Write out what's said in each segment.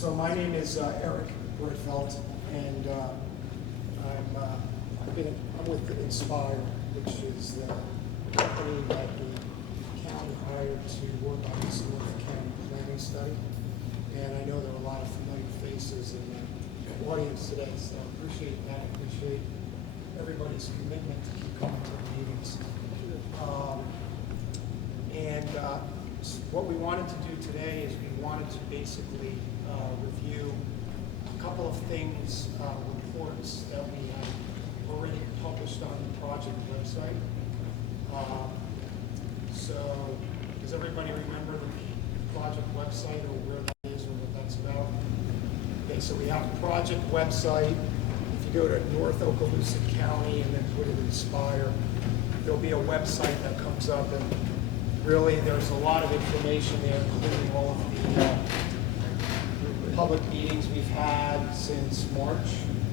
So my name is Eric Britfeld, and I'm with Inspire, which is the company that the county hired to work on this North County planning study. And I know there are a lot of familiar faces in the audience today, so I appreciate that. I appreciate everybody's commitment to keep coming to the meetings. What we wanted to do today is we wanted to basically review a couple of things, reports that we had already published on the project website. So does everybody remember the project website or where that is or what that's about? Okay, so we have a project website. If you go to North Okaloosa County and then put it Inspire, there'll be a website that comes up, and really there's a lot of information there, including all of the public meetings we've had since March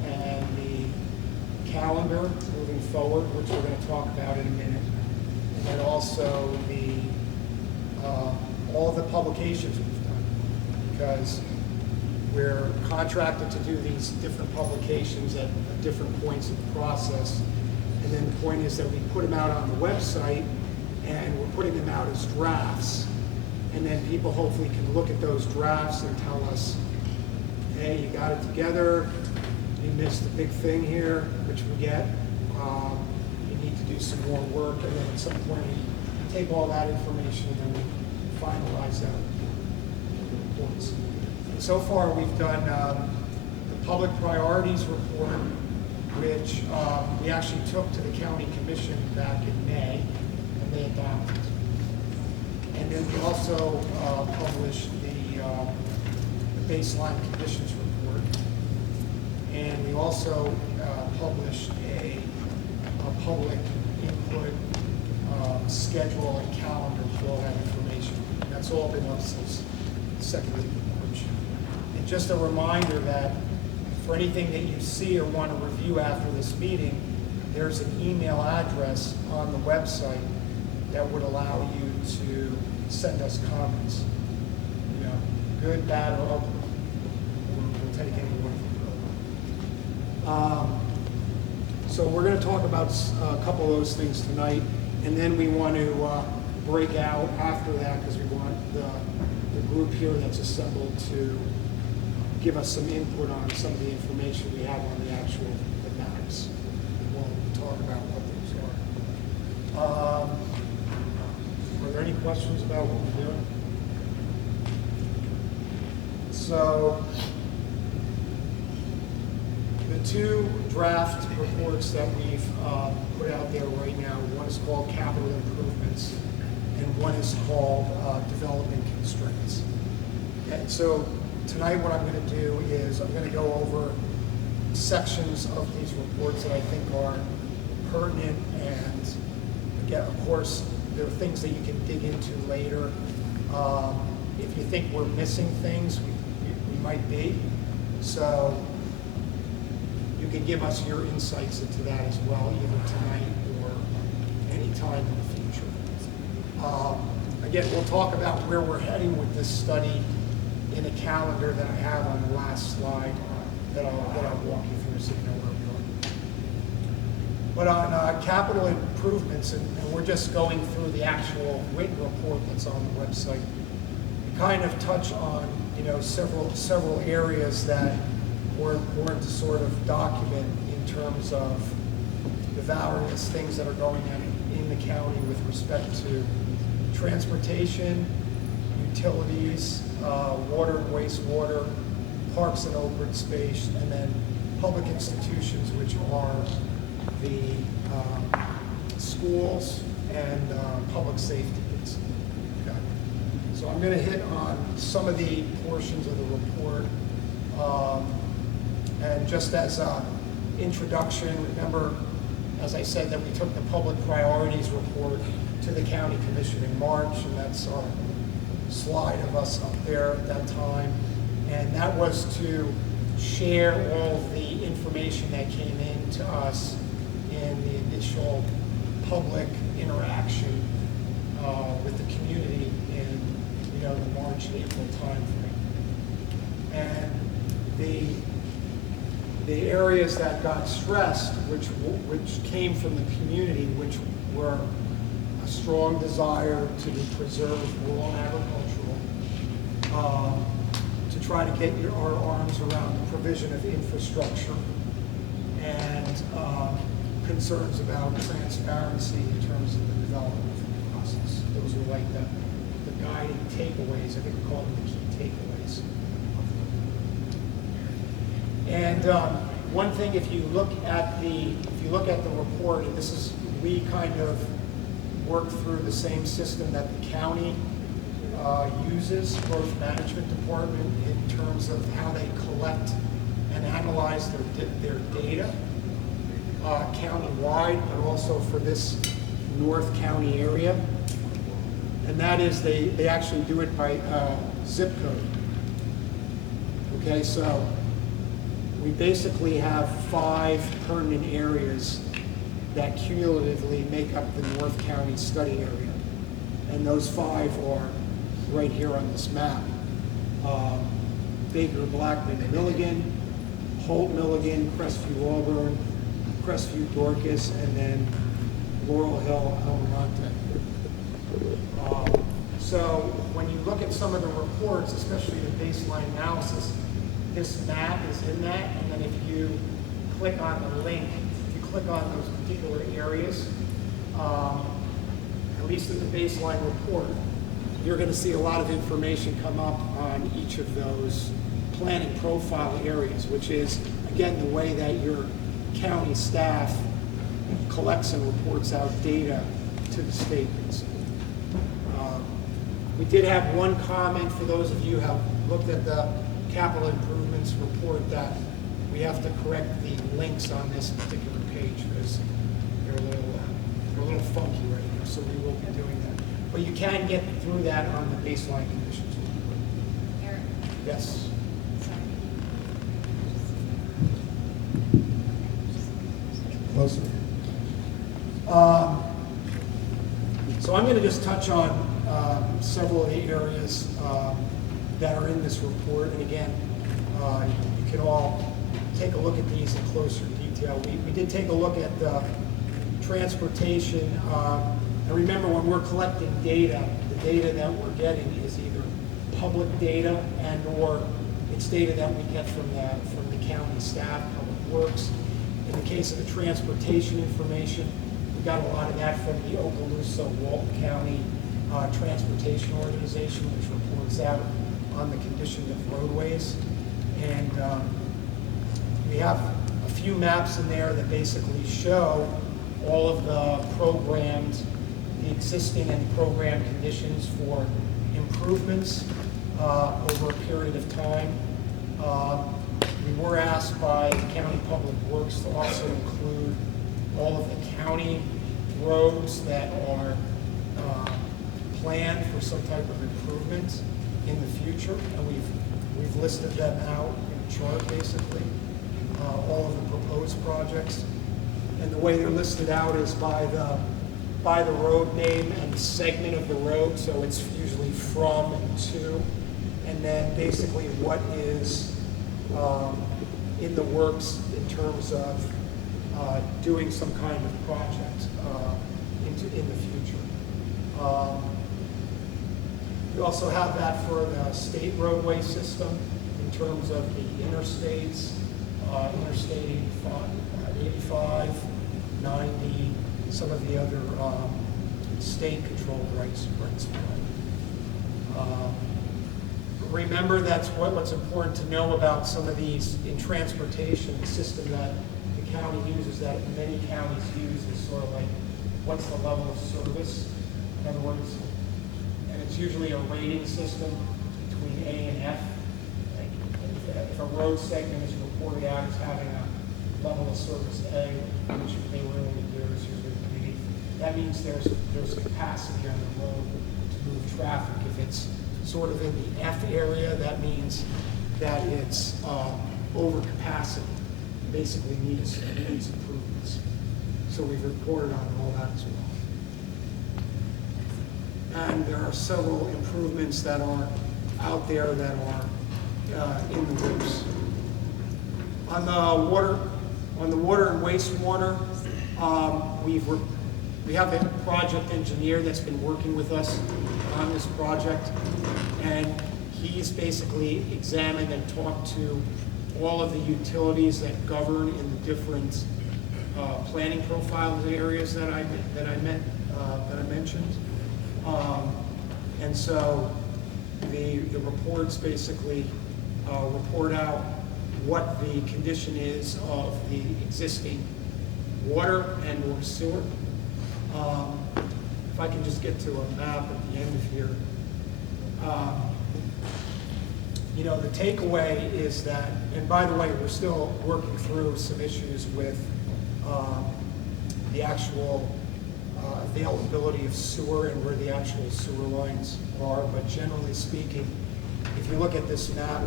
and the calendar moving forward, which we're going to talk about in a minute, and then also the all the publications we've done, because we're contracted to do these different publications at different points of the process. And then the point is that we put them out on the website, and we're putting them out as drafts. And then people hopefully can look at those drafts and tell us, hey, you got it together, you missed a big thing here, which we get. You need to do some more work, and then at some point we take all that information and then we finalize that reports. And so far we've done the public priorities report, which we actually took to the county commission back in May, and they adopted. And then we also published the baseline conditions report, and we also published a public input schedule and calendar for all that information. And that's all been up since the second week of March. And just a reminder that for anything that you see or want to review after this meeting, there's an email address on the website that would allow you to send us comments. You know, good, bad, or ugly. We'll take any one. So we're going to talk about a couple of those things tonight, and then we want to break out after that, because we want the group here that's assembled to give us some input on some of the information we have on the actual maps. We'll talk about what those are. Are there any questions about what we're doing? So the two draft reports that we've put out there right now, one is called Capital Improvements and one is called Development Constraints. And so tonight what I'm going to do is I'm going to go over sections of these reports that I think are pertinent, and again, of course, there are things that you can dig into later. If you think we're missing things, we might be. So you can give us your insights into that as well, either tonight or any time in the future. Again, we'll talk about where we're heading with this study in a calendar that I have on the last slide that I'll walk you through so you know where we're going. But on capital improvements, and we're just going through the actual written report that's on the website, we kind of touch on several areas that we're important to sort of document in terms of the various things that are going on in the county with respect to transportation, utilities, water and wastewater, parks and open space, and then public institutions, which are the schools and public safety. Okay. So I'm going to hit on some of the portions of the report. And just as an introduction, remember, as I said, that we took the public priorities report to the county commission in March, and that's our slide of us up there at that time. And that was to share all of the information that came in to us in the initial public interaction with the community in the March, April timeframe. And the areas that got stressed, which came from the community, which were a strong desire to preserve rural and agricultural, to try to get our arms around the provision of infrastructure, and concerns about transparency in terms of the development process. Those were like the guiding takeaways. I think we call them the key takeaways. And one thing, if you look at the report, and this is, we kind of work through the same system that the county uses, growth management department, in terms of how they collect and analyze their data county-wide, but also for this North County area. And that is, they actually do it by zip code. Okay, so we basically have 5 permanent areas that cumulatively make up the North County study area. And those 5 are right here on this map. Baker, Blackman, Milligan, Holt, Milligan, Crestview, Auburn, Crestview, Dorcas, and then Laurel Hill, Almonte. So when you look at some of the reports, especially the baseline analysis, this map is in that, and then if you click on the link, if you click on those particular areas, at least in the baseline report, you're going to see a lot of information come up on each of those planning profile areas, which is, again, the way that your county staff collects and reports out data to the state. We did have one comment for those of you who have looked at the capital improvements report, that we have to correct the links on this particular page because they're a little funky right now, so we will be doing that. But you can get through that on the baseline conditions report. Eric? Yes. Closer. So I'm going to just touch on several of the areas that are in this report. And again, you can all take a look at these in closer detail. We did take a look at the transportation. And remember, when we're collecting data, the data that we're getting is either public data and or it's data that we get from the county staff, public works. In the case of the transportation information, we got a lot of that from the Okaloosa Walton County Transportation Organization, which reports out on the condition of roadways. And we have a few maps in there that basically show all of the programmed, the existing and programmed conditions for improvements over a period of time. We were asked by the County Public Works to also include all of the county roads that are planned for some type of improvement in the future, and we've listed them out in a chart, basically, all of the proposed projects. And the way they're listed out is by the road name and the segment of the road, so it's usually from and to, and then basically what is in the works in terms of doing some kind of project in the future. We also have that for the state roadway system in terms of the interstates, Interstate 85, 90, some of the other state-controlled rights of way. Remember, that's what's important to know about some of these in transportation. The system that the county uses, that many counties use, is sort of like, what's the level of service? In other words, and it's usually a rating system between A and F. Like if a road segment is reported out as having a level of service A, which they really do, is usually B. That means there's capacity on the road to move traffic. If it's sort of in the F area, that means that it's over capacity. Basically needs improvements. So we've reported on all that as well. And there are several improvements that are out there that are in the roofs. On the water and wastewater, we have a project engineer that's been working with us on this project, and he's basically examined and talked to all of the utilities that govern in the different planning profiles areas that I mentioned. And so the reports basically report out what the condition is of the existing water and or sewer. If I can just get to a map at the end of here. You know, the takeaway is that, and by the way, we're still working through some issues with the actual availability of sewer and where the actual sewer lines are, but generally speaking, if you look at this map,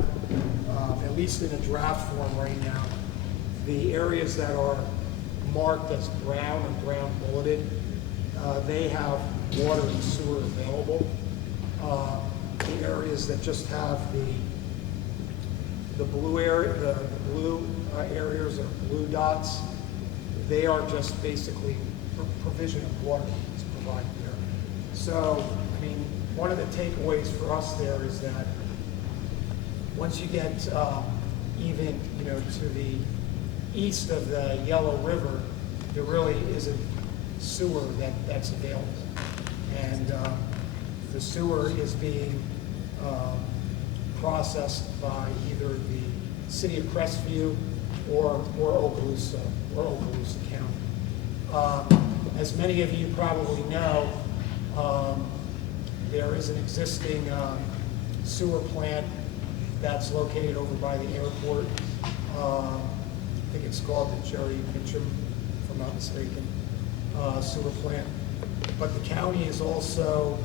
at least in a draft form right now, the areas that are marked as brown or brown bulleted, they have water and sewer available. The areas that just have the blue area, the blue areas or blue dots, they are just basically provision of water is provided there. So, I mean, one of the takeaways for us there is that once you get even, you know, to the east of the Yellow River, there really isn't sewer that's available. And the sewer is being processed by either the city of Crestview or Okaloosa County. As many of you probably know, there is an existing sewer plant that's located over by the airport. I think it's called the Jerry Mitchum, if I'm not mistaken, sewer plant. But the county is also,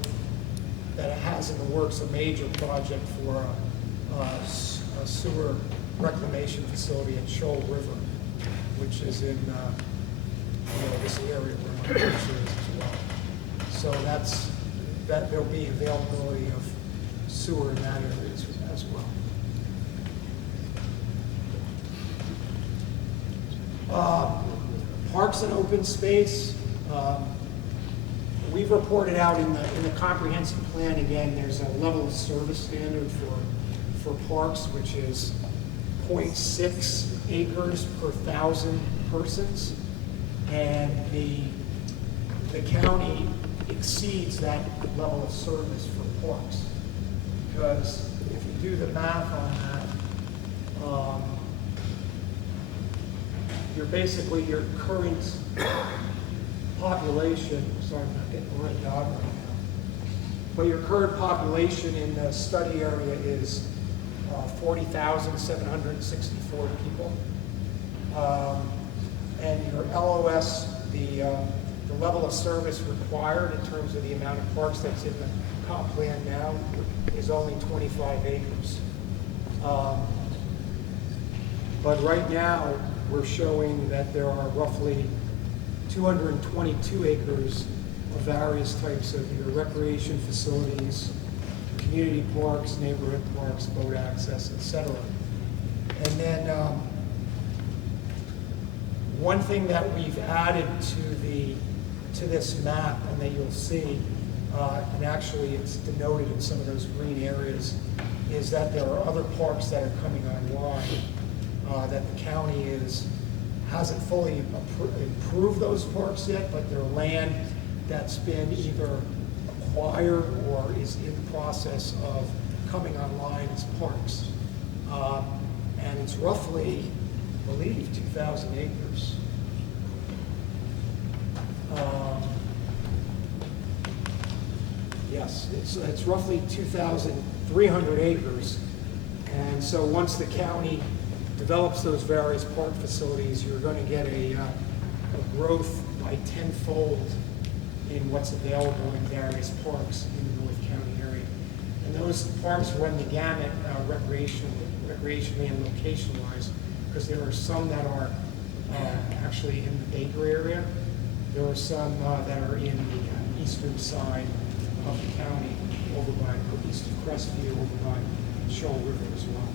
that it has in the works a major project for a sewer reclamation facility at Shoal River, which is in this area where my picture is as well. So that there'll be availability of sewer in that area as well. Parks and open space. We've reported out in the comprehensive plan, again, there's a level of service standard for parks, which is 0.6 acres per 1,000 persons. And the county exceeds that level of service for parks. Because if you do the math on that, you're basically your current population, sorry, I'm not getting the right dog right now, but your current population in the study area is 40,764 people. And your LOS, the level of service required in terms of the amount of parks that's in the comp plan now is only 25 acres. But right now, we're showing that there are roughly 222 acres of various types of either recreation facilities, community parks, neighborhood parks, boat access, etc. And then one thing that we've added to this map, and that you'll see, and actually it's denoted in some of those green areas, is that there are other parks that are coming online that the county hasn't fully improved those parks yet, but they're land that's been either acquired or is in the process of coming online as parks. And it's roughly, I believe, 2,000 acres. Yes, it's roughly 2,300 acres. And so once the county develops those various park facilities, you're going to get a growth by tenfold in what's available in various parks in the North County area. And those parks run the gamut recreationally and location-wise, because there are some that are actually in the Baker area. There are some that are in the eastern side of the county, over by east of Crestview, over by Shaw River as well.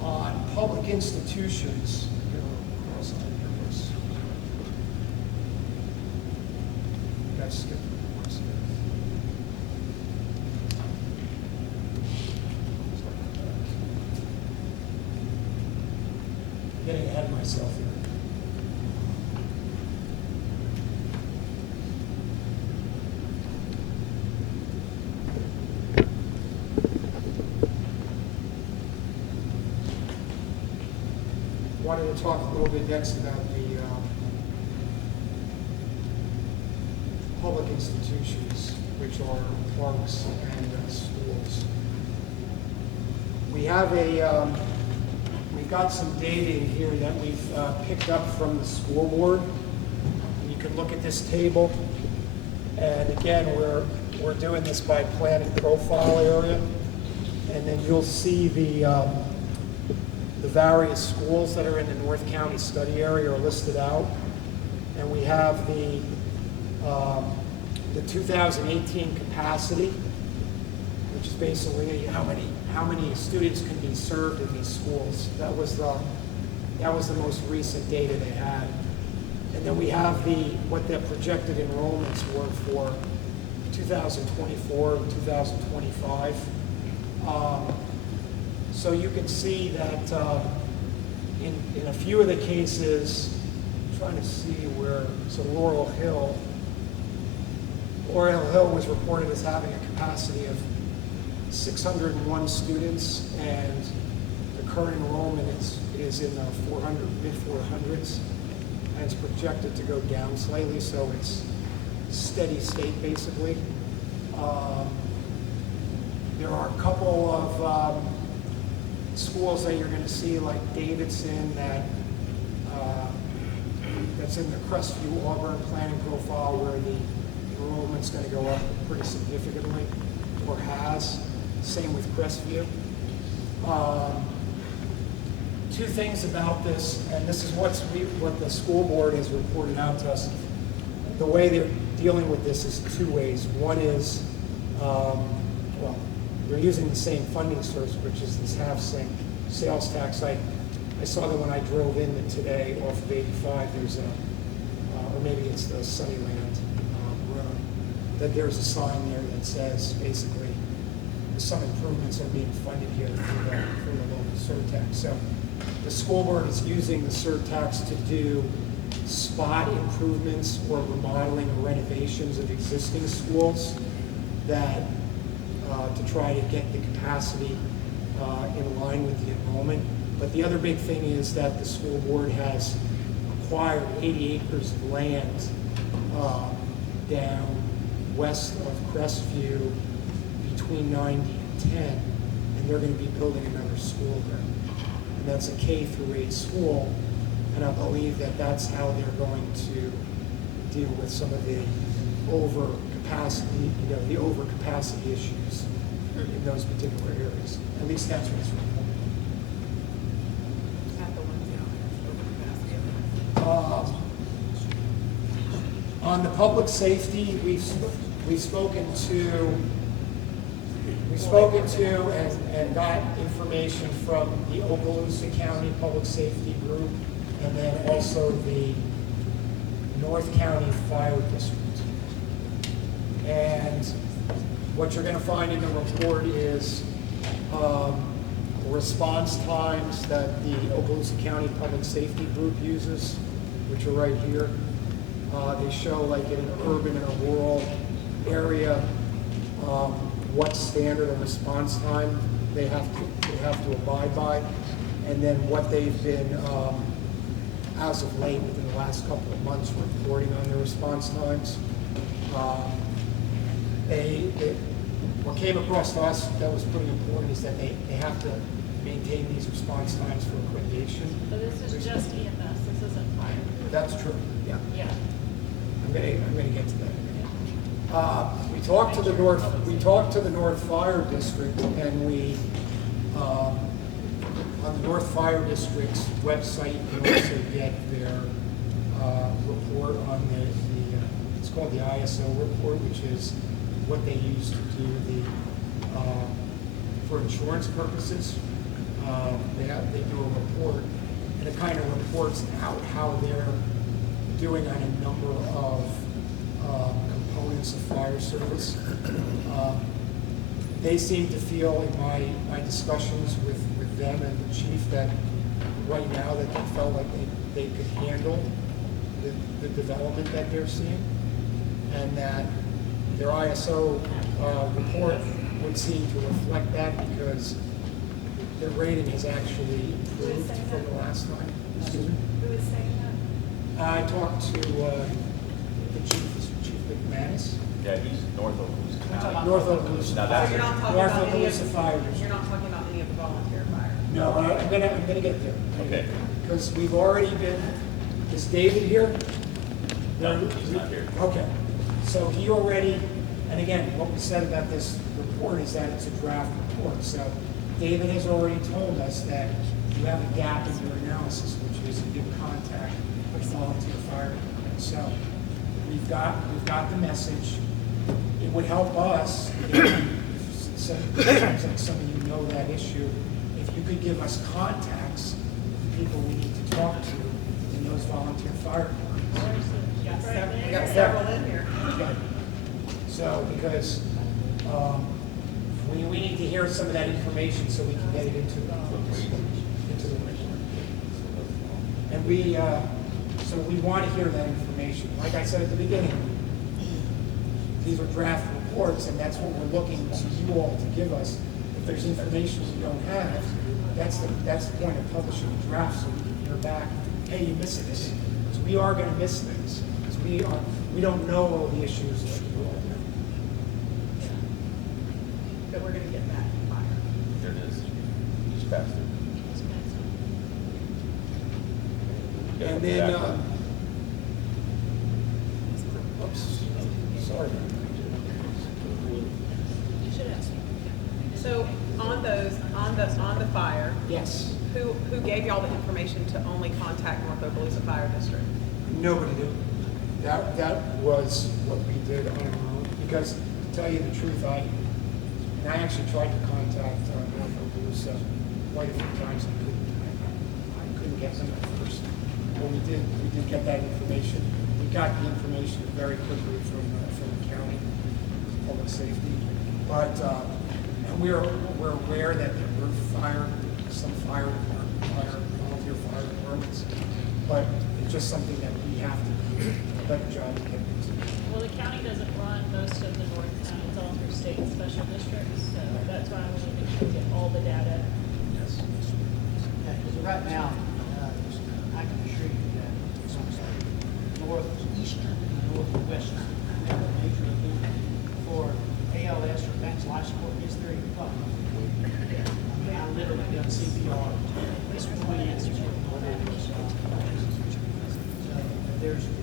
On public institutions, across the campus. Let's skip the course here. Getting ahead of myself here. Wanted to talk a little bit next about the public institutions, which are parks and schools. We have we've got some data in here that we've picked up from the school board. You can look at this table, and again, we're doing this by planning profile area, and then you'll see the various schools that are in the North County study area are listed out, and we have the 2018 capacity, which is basically how many students can be served in these schools. That was the most recent data they had, and then we have what the projected enrollments were for 2024 and 2025. So you can see that in a few of the cases, I'm trying to see where, so Laurel Hill was reported as having a capacity of 601 students, and the current enrollment is in the mid-400s, and it's projected to go down slightly, so it's steady state basically. There are a couple of schools that you're going to see, like Davidson, that's in the Crestview Auburn planning profile, where the enrollment's going to go up pretty significantly, or has. Same with Crestview. Two things about this, and this is what the school board has reported out to us. The way they're dealing with this is two ways. One is, they're using the same funding source, which is this half-cent sales tax. I saw that when I drove in today off of 85, there's or maybe it's the Sunnyland road, that there's a sign there that says basically some improvements are being funded here through the local surtax. So the school board is using the surtax to do spot improvements or remodeling or renovations of existing schools that to try to get the capacity in line with the enrollment. But the other big thing is that the school board has acquired 80 acres of land down west of Crestview between 90 and 10, and they're going to be building another school there. And that's a K through 8 school, and I believe that that's how they're going to deal with some of the overcapacity issues in those particular areas. At least that's what's reported. On the public safety, we've spoken to and got information from the Okaloosa County Public Safety Group, and then also the North County Fire District. And what you're going to find in the report is the response times that the Okaloosa County Public Safety Group uses, which are right here. They show, like, in an urban and a rural area, what standard of response time they have to abide by, and then what they've been, as of late, within the last couple of months, reporting on their response times. What came across to us that was pretty important is that they have to maintain these response times for accreditation. So this is just EMS, this isn't fire. That's true, yeah. Yeah. I'm gonna get to that in a minute. We talked to the North Fire District, and we on the North Fire District's website you can also get their report on it's called the ISO report, which is what they use to do for insurance purposes. They do a report, and it kind of reports out how they're doing on a number of components of fire service. They seem to feel in my discussions with them and the chief that right now that they felt like they could handle the development that they're seeing, and that their ISO report would seem to reflect that because their rating has actually improved from the last time. Excuse me? Who is saying that? I talked to the Chief McManus. Yeah, he's north of Okaloosa. North Okaloosa. Now So that's you're not talking North about any Okaloosa Fire of, District. you're not talking about any of the volunteer fire? No, I'm gonna get there. Okay. Because we've already been, is David here? No, he's not here. Okay, so he already, and again, what we said about this report is that it's a draft report, so David has already told us that you have a gap in your analysis, which is you didn't contact the volunteer fire department. So we've got the message. It would help us, seems like some of you know that issue, if you could give us contacts of the people we need to talk to in those volunteer fire departments. We got several in here. Okay. So, because we need to hear some of that information so we can get it into the report. And so we want to hear that information. Like I said at the beginning, these are draft reports, and that's what we're looking to you all to give us. If there's information we don't have, that's the point of publishing a draft, so we can hear back, hey, you missed this. So we are going to miss things. We don't know all the issues that you all do. But we're gonna get back to fire. There it is. Just past it. And then, oops, sorry. You should ask. So on the fire, Yes, who gave y'all the information to only contact North Okaloosa Fire District? nobody did. That was what we did on our own, because to tell you the truth, I actually tried to contact North Okaloosa quite a few times. I couldn't get them at first. But we did get that information. We got the information very quickly from the county, public safety. But and we're aware that there were some volunteer fire departments, but it's just something that we have to do a better job of getting into. Well, the county doesn't run most of the North County, it's all through state and special districts, so that's why we need to get all the data. Yes. Yeah, because right now, I can assure you that northeastern and northwestern, we have a major event for ALS or advanced life support is very problem. I mean, I literally done CPR. This twins.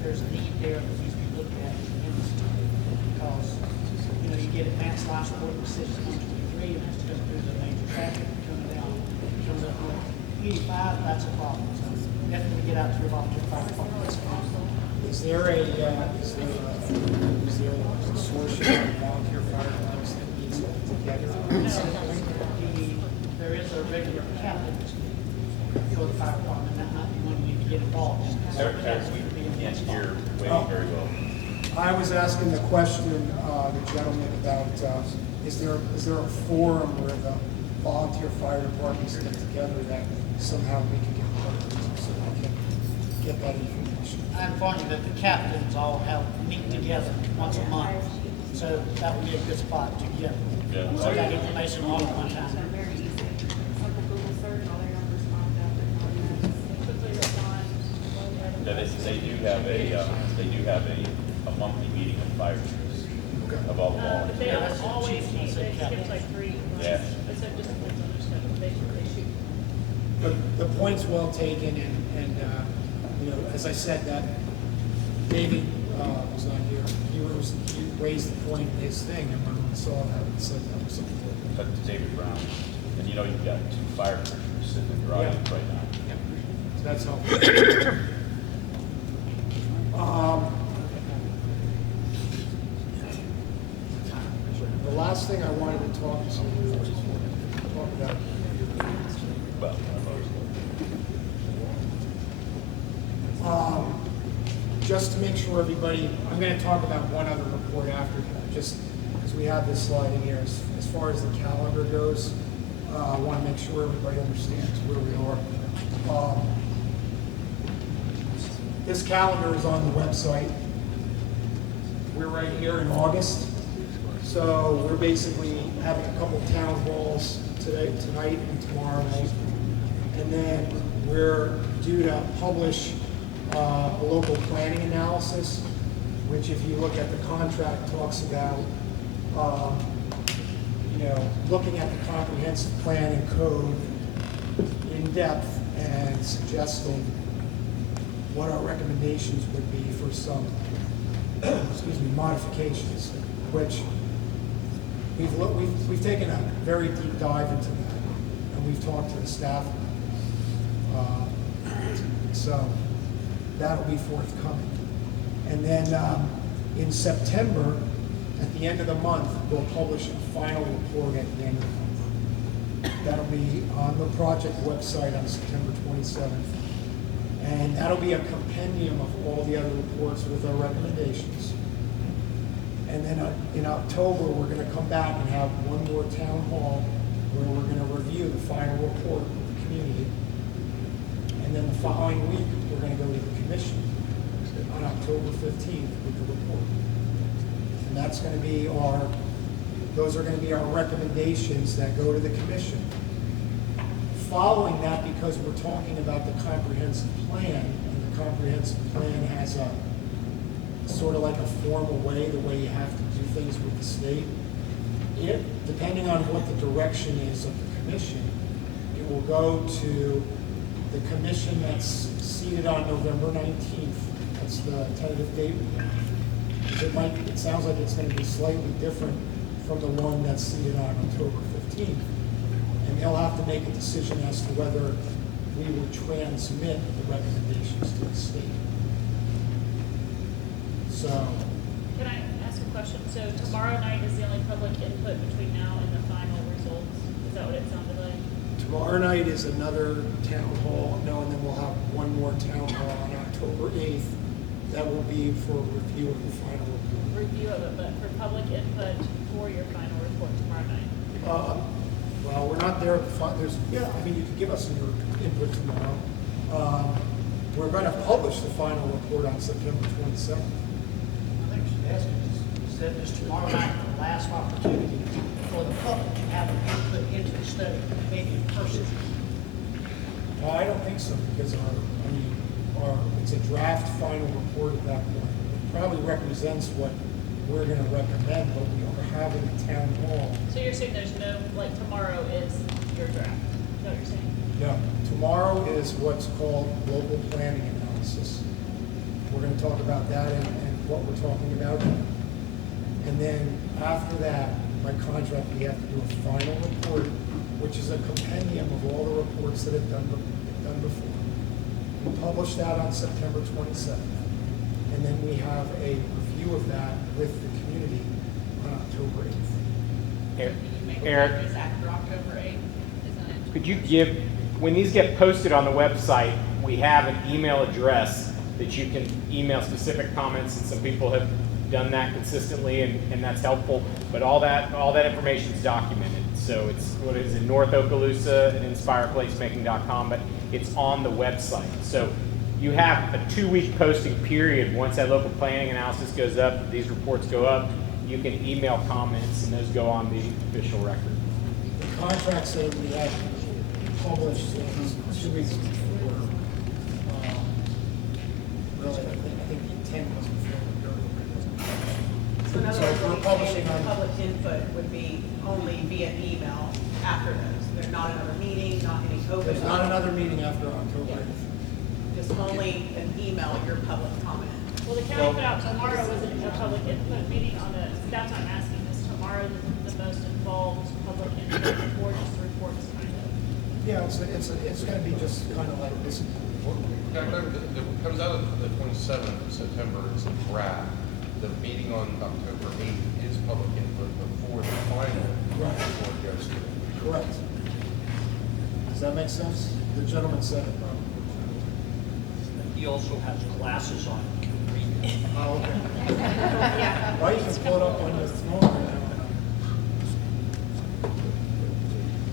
There's a need there that needs to be looked at tremendously because, you get advanced life support in Decision 123 and has to go through the major traffic coming down. Comes up with 85, that's a problem. So definitely get out to your volunteer fire department. Is there a consortium of volunteer fire departments that needs to get together at some point? There is a regular captain for the fire department, that might be one you need to get involved in. Eric, we can't hear waiting very well. I was asking the question, the gentleman about, is there a forum where the volunteer fire departments get together that somehow we can get together so we can get that information? I inform you that the captains all meet together once a month, so that would be a good spot to get. Yeah. So that information all at one time. Very easy. Simple Google search, all their numbers popped up. Quickly respond. Yeah, they do have a monthly meeting of fire chiefs of all the But they volunteers. don't always meet, they skip like 3 months. Yeah. But so it just depends on their schedule, they shoot. But the point's well taken, and as I said, that David was not here. He raised the point in his thing, and when we saw that, we said that was something. But to David Brown, and you've got 2 fire commissioners sitting in your audience right now. So that's helpful. just to make sure everybody, I'm gonna talk about one other report after that, just because we have this slide in here. As far as the calendar goes, I wanna make sure everybody understands where we are. This calendar is on the website. We're right here in August. So we're basically having a couple town halls tonight and tomorrow night. And then we're due to publish a local planning analysis, which if you look at the contract talks about, looking at the comprehensive plan and code in depth and suggesting what our recommendations would be for some, modifications, which we've taken a very deep dive into that, and we've talked to the staff. So that'll be forthcoming. And then in September, at the end of the month, we'll publish a final report at the end of the month. That'll be on the project website on September 27th. And that'll be a compendium of all the other reports with our recommendations. And then in October, we're going to come back and have one more town hall where we're going to review the final report with the community. And then the following week, we're going to go to the commission on October 15th with the report. And that's going to be those are going to be our recommendations that go to the commission. Following that, because we're talking about the comprehensive plan, and the comprehensive plan has a sort of like a formal way, the way you have to do things with the state. Depending on what the direction is of the commission, it will go to the commission that's seated on November 19th. That's the tentative date we have. It sounds like it's going to be slightly different from the one that's seated on October 15th. And they'll have to make a decision as to whether we will transmit the recommendations to the state. So. Can I ask a question? So tomorrow night is the only public input between now and the final results? Is that what it sounded like? Tomorrow night is another town hall. No, and then we'll have one more town hall on October 8th. That will be for review of the final report. Review of it, but for public input for your final report tomorrow night? Well, we're not there. You can give us your input tomorrow. We're going to publish the final report on September 27th. I think she's asking is that this tomorrow night, the last opportunity for the public to have an input into the study, maybe in person. I don't think so, because it's a draft final report at that point. It probably represents what we're going to recommend, but we are having a town hall. So you're saying there's no, like tomorrow is your draft? Is that what you're saying? No, tomorrow is what's called local planning analysis. We're going to talk about that and what we're talking about. And then after that, by contract, we have to do a final report, which is a compendium of all the reports that have done before. We publish that on September 27th. And then we have a review of that with the community on October 8th. Eric, Is after October 8th, isn't it? could you give, when these get posted on the website, we have an email address that you can email specific comments, and some people have done that consistently, and that's helpful. But all that information is documented. So it's what is it, North Okaloosa and InspirePlacemaking.com, but it's on the website. So you have a 2-week posting period. Once that local planning analysis goes up, these reports go up, you can email comments, and those go on the official record. The contract said we had published 2 weeks before. Really, I think the intent was before we go to So in other So words, we're what you're publishing saying is on- public input would be only via email after those. There's not another meeting, not any open. There's not another meeting after October 8th. Just only an email, your public comment. Well, the county put out tomorrow was a public input meeting on the, that's why I'm asking, is tomorrow the most involved public input or just the reports kind of? Yeah, it's going to be just kind of like this. That comes out of the 27th of September, it's a draft. The meeting on October 8th is public input before the final Right. report goes through. Correct. Does that make sense? The gentleman said it. He also has classes on, can read Oh, okay. Yeah. Well, you can pull it up on your phone right now.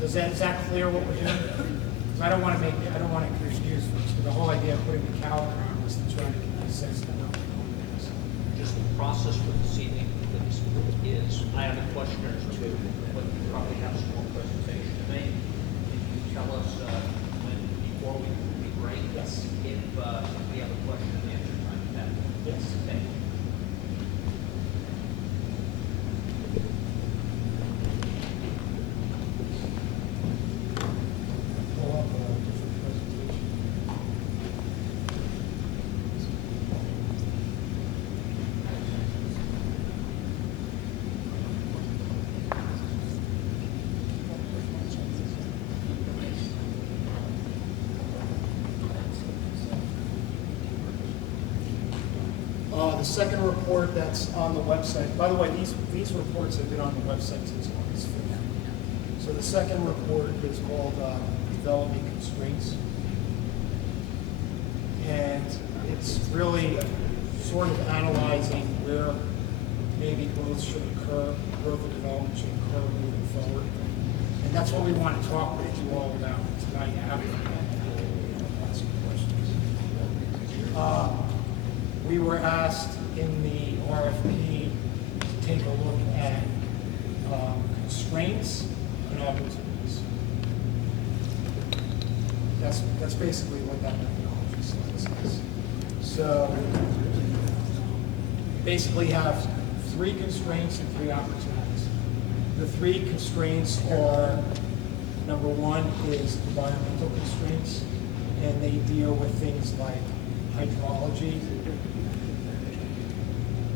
Is that clear what we're doing? 'Cause I don't want to confuse folks, but the whole idea of putting the calendar on was to try to get a sense of what we're doing. Just the process for this evening is, I have a question or two, but you probably have some more presentation to make. If you tell us, before we break. Yes. If we have a question and answer time, that. Yes. Thank you. Pull up a different presentation. The second report that's on the website, by the way, these reports have been on the website since August 5th. So the second report is called Development Constraints. And it's really sort of analyzing where maybe growth should occur, growth and development should occur moving forward. And that's what we want to talk with you all about tonight after lots of questions. We were asked in the RFP to take a look at constraints and opportunities. That's basically what that methodology slide says. So basically have 3 constraints and 3 opportunities. The 3 constraints are, number 1 is environmental constraints, and they deal with things like hydrology,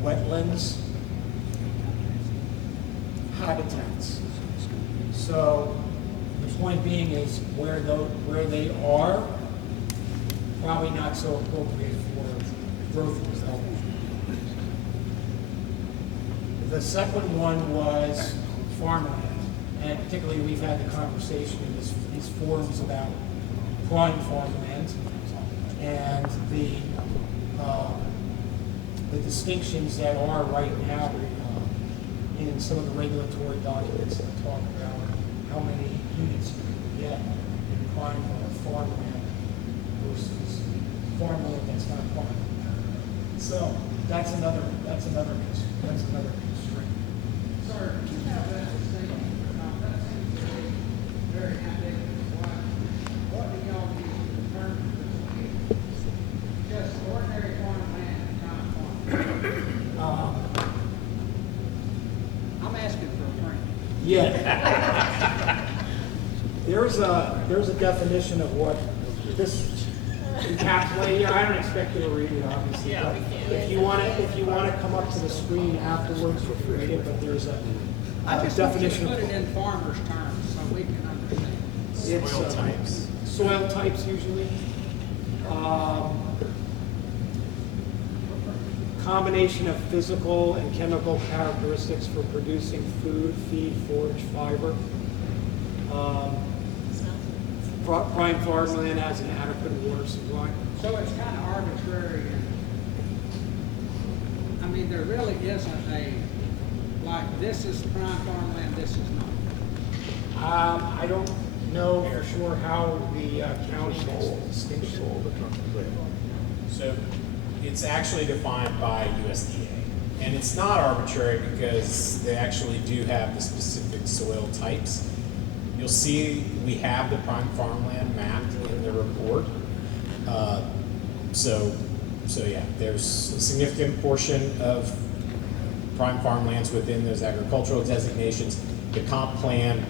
wetlands, habitats. So the point being is where they are, probably not so appropriate for growth and development. The second one was farmland, and particularly we've had the conversation in these forums about prime farmland and the distinctions that are right now in some of the regulatory documents that talk about how many units you can get in prime farmland versus farmland that's not prime. So that's another constraint. Sir, you have that distinction, that seems to be very ambiguous. What do y'all use to determine between just ordinary farmland and prime farmland? I'm asking for a friend. Yeah. There's a definition of what this encapsulates. I don't expect you to read it, obviously. Yeah, but we can. if you want to come up to the screen afterwards, you can read it. But there's a I just want you to definition. put it in farmers' terms so we can understand. It's Soil types. Soil types usually. Combination of physical and chemical characteristics for producing food, feed, forage, fiber. Prime farmland has an adequate water supply. So it's kind of arbitrary. I mean, there really isn't like, this is prime farmland, this is not. I don't know for sure how the county makes the distinction. So it's actually defined by USDA. And it's not arbitrary because they actually do have the specific soil types. You'll see we have the prime farmland mapped in the report. So yeah, there's a significant portion of prime farmlands within those agricultural designations. The comp plan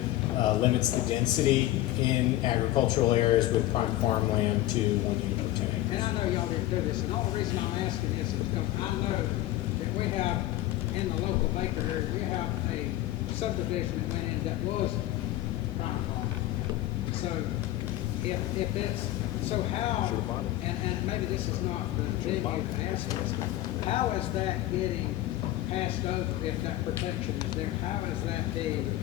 limits the density in agricultural areas with prime farmland to 1 unit per 10 acres. And I know y'all didn't do this, and the only reason I'm asking this is because I know that we have, in the local Baker area, we have a subdivision that went in that was prime farm. So if it's, so how, and maybe this is not the venue to ask this, how is that getting passed over if that protection is there? How is that being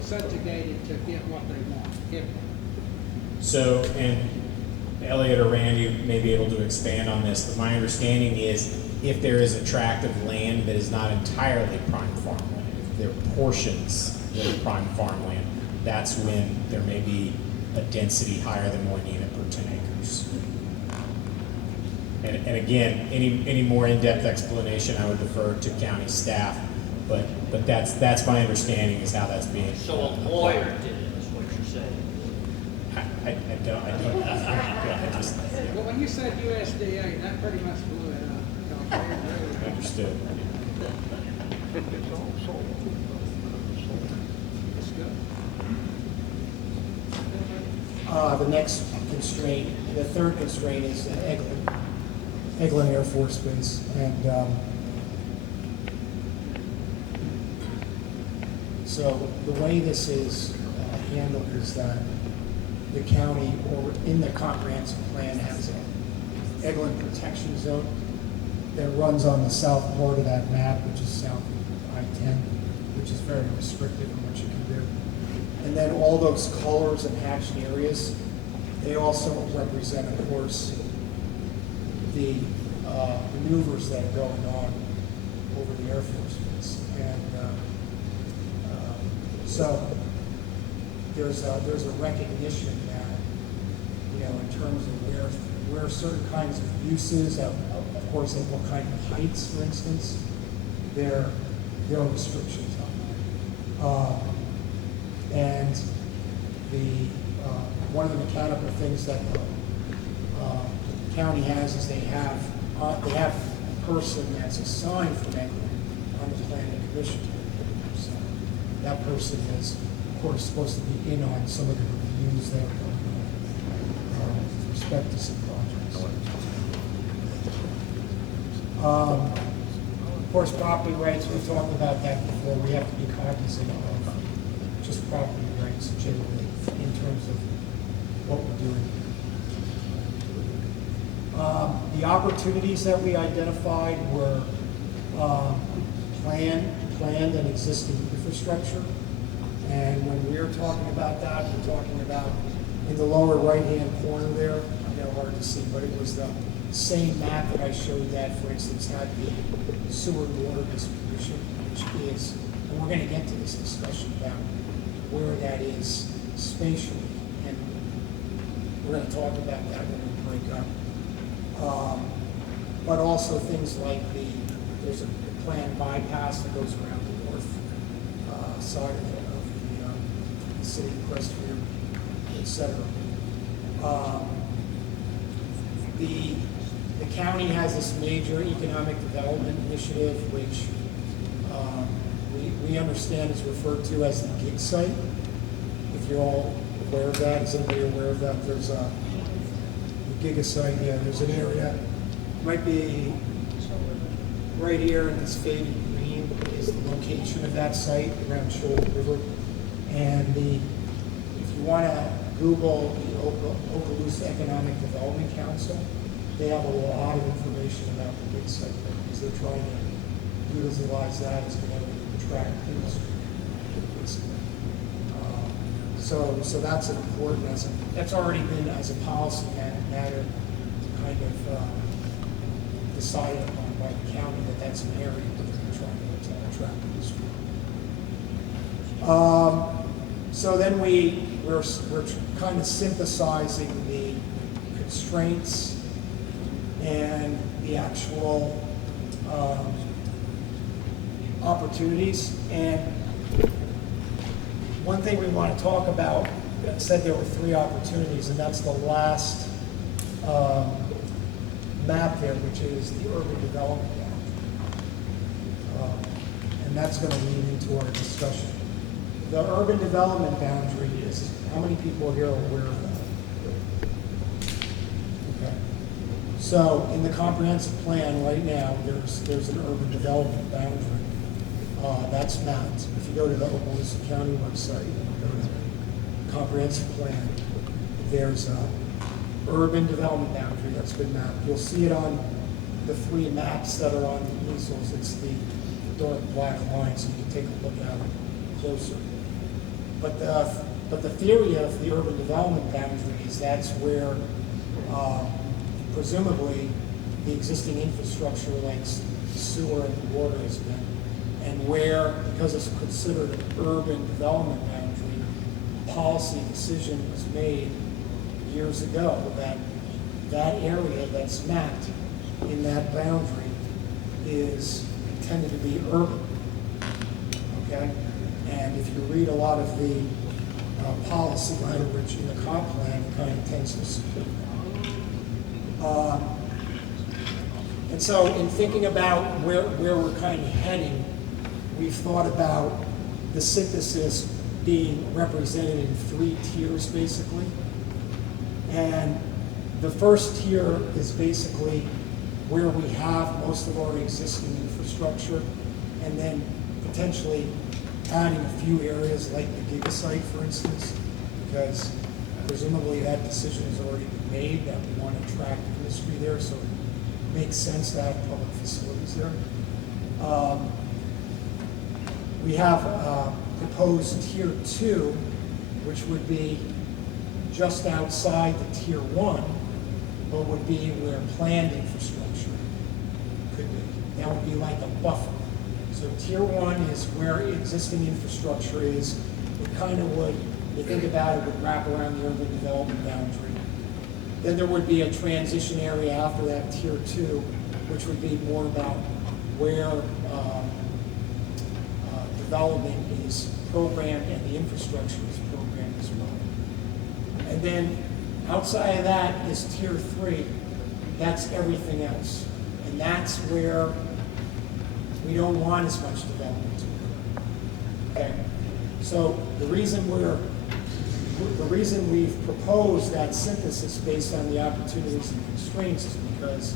subjugated to get what they want? So, Elliot or Randy may be able to expand on this, but my understanding is if there is a tract of land that is not entirely prime farmland, if there are portions that are prime farmland, that's when there may be a density higher than 1 unit per 10 acres. And again, any more in-depth explanation, I would defer to county staff, but that's my understanding is how that's being. So a lawyer did it, is what you're saying? I just, Well, when you said USDA, that pretty much blew it up. understood. It's good. The next constraint, the third constraint is Eglin Air Force Base. And so the way this is handled is that the county, or in the comprehensive plan, has an Eglin protection zone that runs on the south part of that map, which is south of I-10, which is very restricted in what you can do. And then all those colors and hatched areas, they also represent, of course, the maneuvers that are going on over the Air Force Base. And so there's a recognition that, you know, in terms of where certain kinds of uses, of course, at what kind of heights, for instance, there are restrictions on that. And the one of the mechanical things that the county has is they have a person that's assigned from Eglin on the planning commission. So that person is, of course, supposed to be in on some of the reviews that are going on with respect to some projects. Of course, property rights, we've talked about that before. We have to be cognizant of just property rights generally in terms of what we're doing. The opportunities that we identified were planned and existing infrastructure. And when we're talking about that, we're talking about in the lower right-hand corner there, I know hard to see, but it was the same map that I showed that, for instance, had the sewer and water distribution, which is, and we're going to get to this discussion about where that is spatially, and we're going to talk about that when we break up. But also things like there's a planned bypass that goes around the north side of the city of Crestview, et cetera. The county has this major economic development initiative, which we understand is referred to as the gig site. If you're all aware of that, is anybody aware of that? There's a gigasite, yeah, there's an area, might be right here in this faded green is the location of that site around Shoal River. And if you want to Google the Okaloosa Economic Development Council, they have a lot of information about the big site because they're trying to utilize that as a way to attract industry. So that's an important, that's already been as a policy matter kind of decided upon by the county that that's an area that they're trying to attract industry. So then we're kind of synthesizing the constraints and the actual opportunities. And one thing we want to talk about, I said there were 3 opportunities, and that's the last map there, which is the urban development boundary. And that's going to lead into our discussion. The urban development boundary is, how many people here are aware of that? Okay. So in the comprehensive plan right now, there's an urban development boundary. That's mapped. If you go to the Okaloosa County website, and go to comprehensive plan, there's a urban development boundary that's been mapped. You'll see it on the 3 maps that are on the easels. It's the dark black line, so you can take a look at it closer. But the theory of the urban development boundary is that's where presumably the existing infrastructure like sewer and water has been, and where, because it's considered an urban development boundary, a policy decision was made years ago that that area that's mapped in that boundary is intended to be urban, okay? And if you read a lot of the policy language in the comp plan, it kind of tends to support that. And so in thinking about where we're kind of heading, we've thought about the synthesis being represented in 3 tiers, basically. And the first tier is basically where we have most of our existing infrastructure, and then potentially adding a few areas like the gigasite, for instance, because presumably that decision has already been made that we want to attract industry there, so it makes sense to have public facilities there. We have proposed tier 2, which would be just outside the tier 1, but would be where planned infrastructure could be. That would be like a buffer. So tier 1 is where existing infrastructure is. It kind of would, you think about it, would wrap around the urban development boundary. Then there would be a transition area after that, tier 2, which would be more about where development is programmed and the infrastructure is programmed as well. And then outside of that is tier 3. That's everything else. And that's where we don't want as much development to occur. Okay? So the reason we've proposed that synthesis based on the opportunities and constraints is because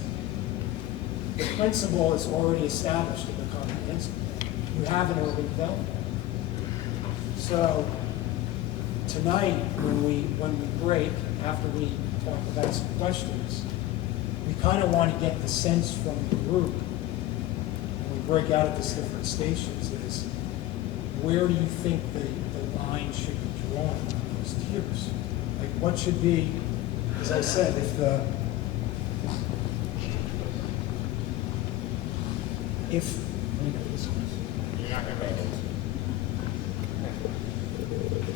the principle is already established in the comprehensive plan. You have an urban development. So tonight, when we break, after we talk about some questions, we kind of want to get the sense from the group, when we break out at these different stations, is where do you think the line should be drawn on those tiers? Like what should be, as I said,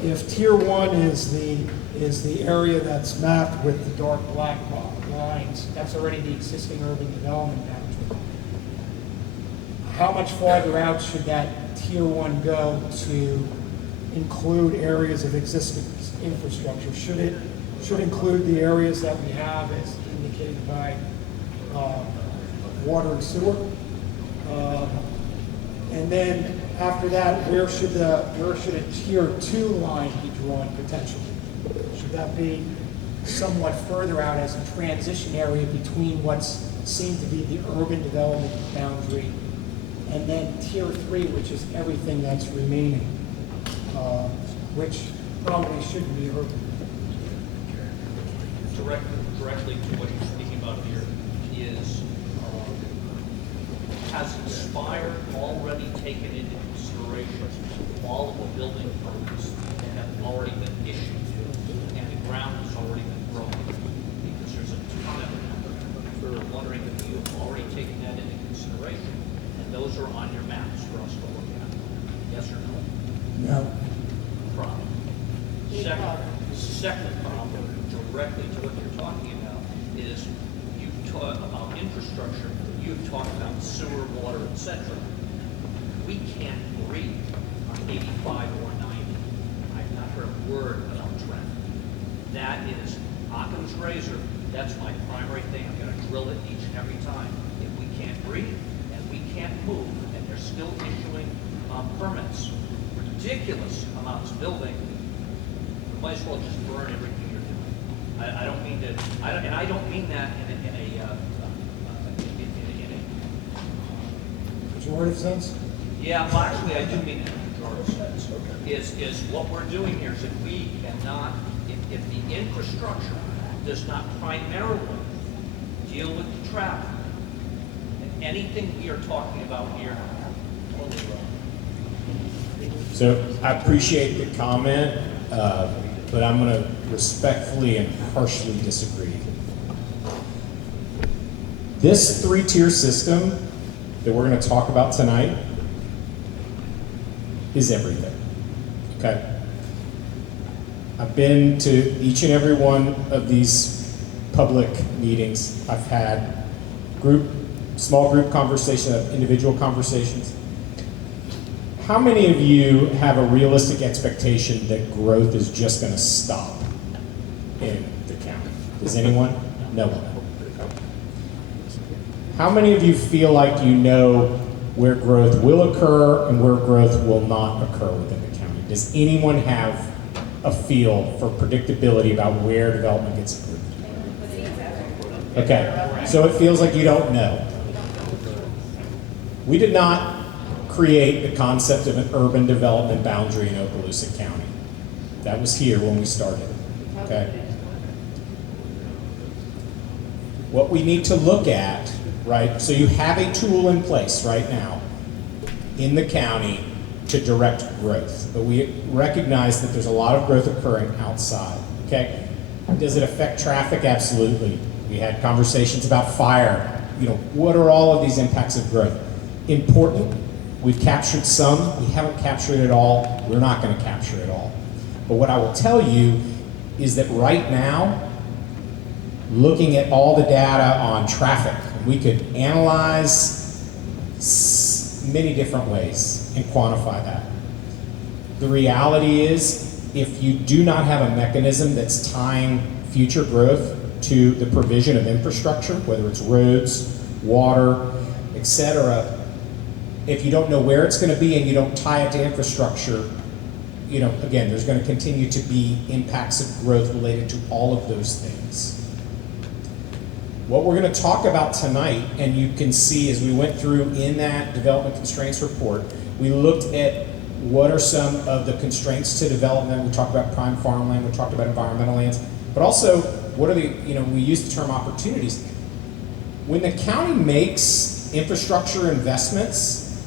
if tier 1 is the area that's mapped with the dark black lines, that's already the existing urban development boundary. How much farther out should that tier 1 go to include areas of existing infrastructure? Should it include the areas that we have as indicated by water and sewer? And then after that, where should a tier 2 line be drawn potentially? Should that be somewhat further out as a transition area between what's seen to be the urban development boundary and then tier 3, which is everything that's remaining, which probably shouldn't be urban. Directly to what you're speaking about here is, has Inspire already taken into consideration all of the building permits that have already been issued and the ground has already been broken? Because there's a ton of them. I'm wondering if you've already taken that into consideration and those are on your maps for us to look at. Yes or no? No. Problem. Second problem, directly to what you're talking about, is you've talked about infrastructure, you've talked about sewer, water, etc. We can't breathe on 85 or 90. I've not heard a word about traffic. That is Occam's razor. That's my primary thing. I'm going to drill it each and every time. If we can't breathe and we can't move, and they're still issuing permits, ridiculous amounts of building, we might as well just burn everything you're doing. I don't mean to, and I don't mean that in a Pejorative sense? yeah, well, actually, I do mean it in a pejorative sense. Is what we're doing here is if we cannot, if the infrastructure does not primarily deal with the traffic, and anything we are talking about here, totally wrong. So I appreciate the comment, but I'm going to respectfully and harshly disagree. This three-tier system that we're going to talk about tonight is everything, okay? I've been to each and every one of these public meetings. I've had small group conversations, individual conversations. How many of you have a realistic expectation that growth is just going to stop in the county? Does anyone? No one. How many of you feel like you know where growth will occur and where growth will not occur within the county? Does anyone have a feel for predictability about where development gets approved? Okay, so it feels like you don't know. We did not create the concept of an urban development boundary in Okaloosa County. That was here when we started, okay? What we need to look at, right, so you have a tool in place right now in the county to direct growth, but we recognize that there's a lot of growth occurring outside, okay? Does it affect traffic? Absolutely. We had conversations about fire. You know, what are all of these impacts of growth? Important. We've captured some. We haven't captured it all. We're not going to capture it all. But what I will tell you is that right now, looking at all the data on traffic, we could analyze many different ways and quantify that. The reality is, if you do not have a mechanism that's tying future growth to the provision of infrastructure, whether it's roads, water, etc., if you don't know where it's going to be and you don't tie it to infrastructure, you know, again, there's going to continue to be impacts of growth related to all of those things. What we're going to talk about tonight, and you can see as we went through in that development constraints report, we looked at what are some of the constraints to development. We talked about prime farmland, we talked about environmental lands, but also what are the, you know, we use the term opportunities. When the county makes infrastructure investments,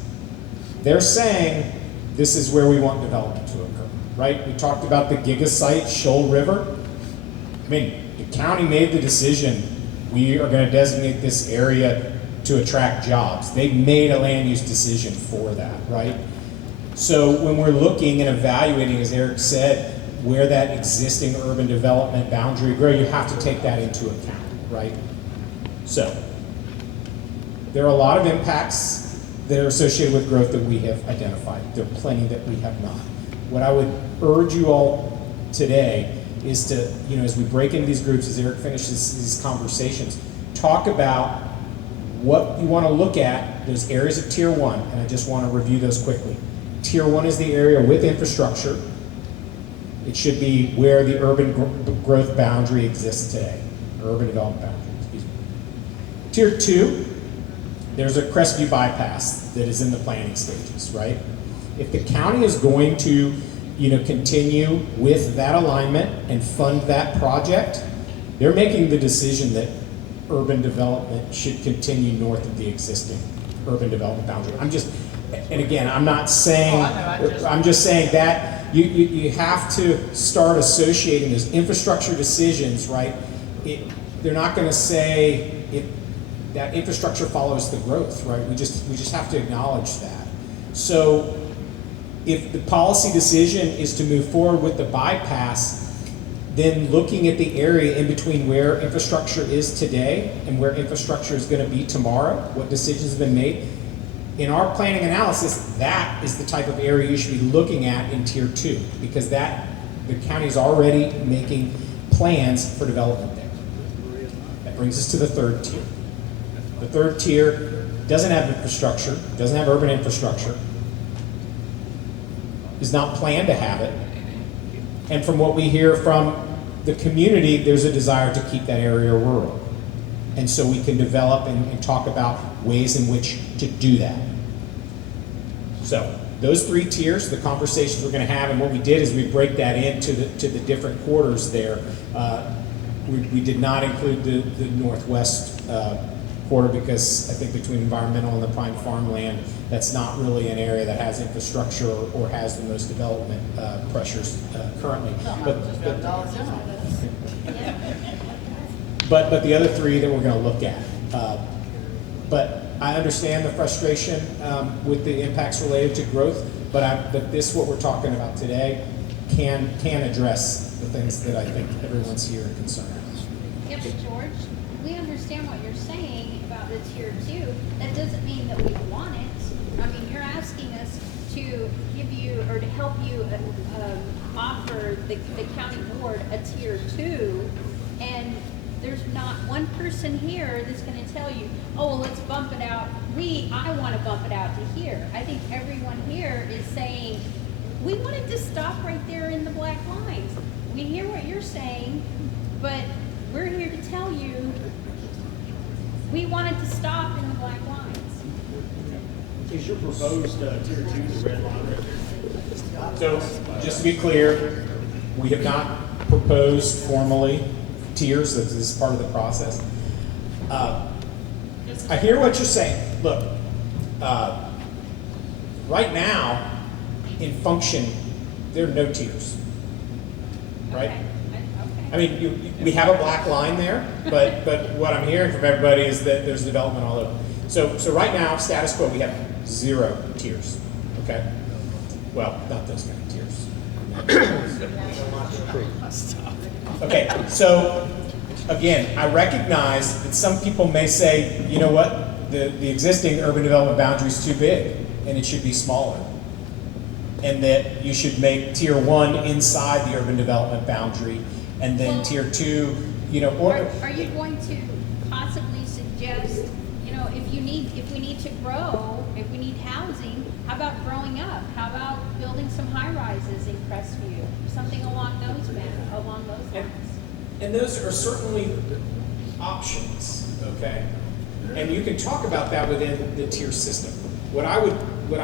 they're saying this is where we want development to occur, right? We talked about the gigasite, Shoal River. I mean, the county made the decision, we are going to designate this area to attract jobs. They made a land use decision for that, right? So when we're looking and evaluating, as Eric said, where that existing urban development boundary grow, you have to take that into account, right? So there are a lot of impacts that are associated with growth that we have identified. There are plenty that we have not. What I would urge you all today is to, you know, as we break into these groups, as Eric finishes these conversations, talk about what you want to look at, those areas of Tier 1, and I just want to review those quickly. Tier 1 is the area with infrastructure. It should be where the urban growth boundary exists today, urban development boundary, excuse me. Tier 2, there's a Crestview bypass that is in the planning stages, right? If the county is going to, you know, continue with that alignment and fund that project, they're making the decision that urban development should continue north of the existing urban development boundary. And again, I'm not saying, I'm just saying that you have to start associating those infrastructure decisions, right? They're not going to say that infrastructure follows the growth, right? We just have to acknowledge that. So if the policy decision is to move forward with the bypass, then looking at the area in between where infrastructure is today and where infrastructure is going to be tomorrow, what decisions have been made, in our planning analysis, that is the type of area you should be looking at in Tier 2, because the county is already making plans for development there. That brings us to the third tier. The third tier doesn't have infrastructure, doesn't have urban infrastructure, is not planned to have it, and from what we hear from the community, there's a desire to keep that area rural. And so we can develop and talk about ways in which to do that. So those three tiers, the conversations we're going to have, and what we did is we break that into the different quarters there. We did not include the northwest quarter because I think between environmental and the prime farmland, that's not really an area that has infrastructure or has the most development pressures currently. But the other three that we're going to look at, But I understand the frustration with the impacts related to growth, but this, what we're talking about today, can address the things that I think everyone's here concerned about. Yeah, but George, we understand what you're saying about the tier 2. That doesn't mean that we want it. I mean, you're asking us to give you, or to help you offer the county board a tier 2, and there's not one person here that's gonna tell you, oh, well, let's bump it out. I wanna bump it out to here. I think everyone here is saying, we want it to stop right there in the black lines. We hear what you're saying, but we're here to tell you, we want it to stop in the black lines. Is your proposed tier 2 the red line right there? So, just to be clear, we have not proposed formally tiers. This is part of the process. I hear what you're saying. Look, right now, in function, there are no tiers, right? Okay. I mean, we have a black line there, but what I'm hearing from everybody is that there's development all over. So right now, status quo, we have 0 tiers, okay? Well, not those kind of tiers. Okay, so again, I recognize that some people may say, you know what, the existing urban development boundary is too big and it should be smaller. And that you should make tier 1 inside the urban development boundary, and then tier 2, you know, or Are you going to possibly suggest, you know, if we need to grow, if we need housing, how about growing up? How about building some high rises in Crestview? Something along those lines. And those are certainly options, okay? And you can talk about that within the tier system. What I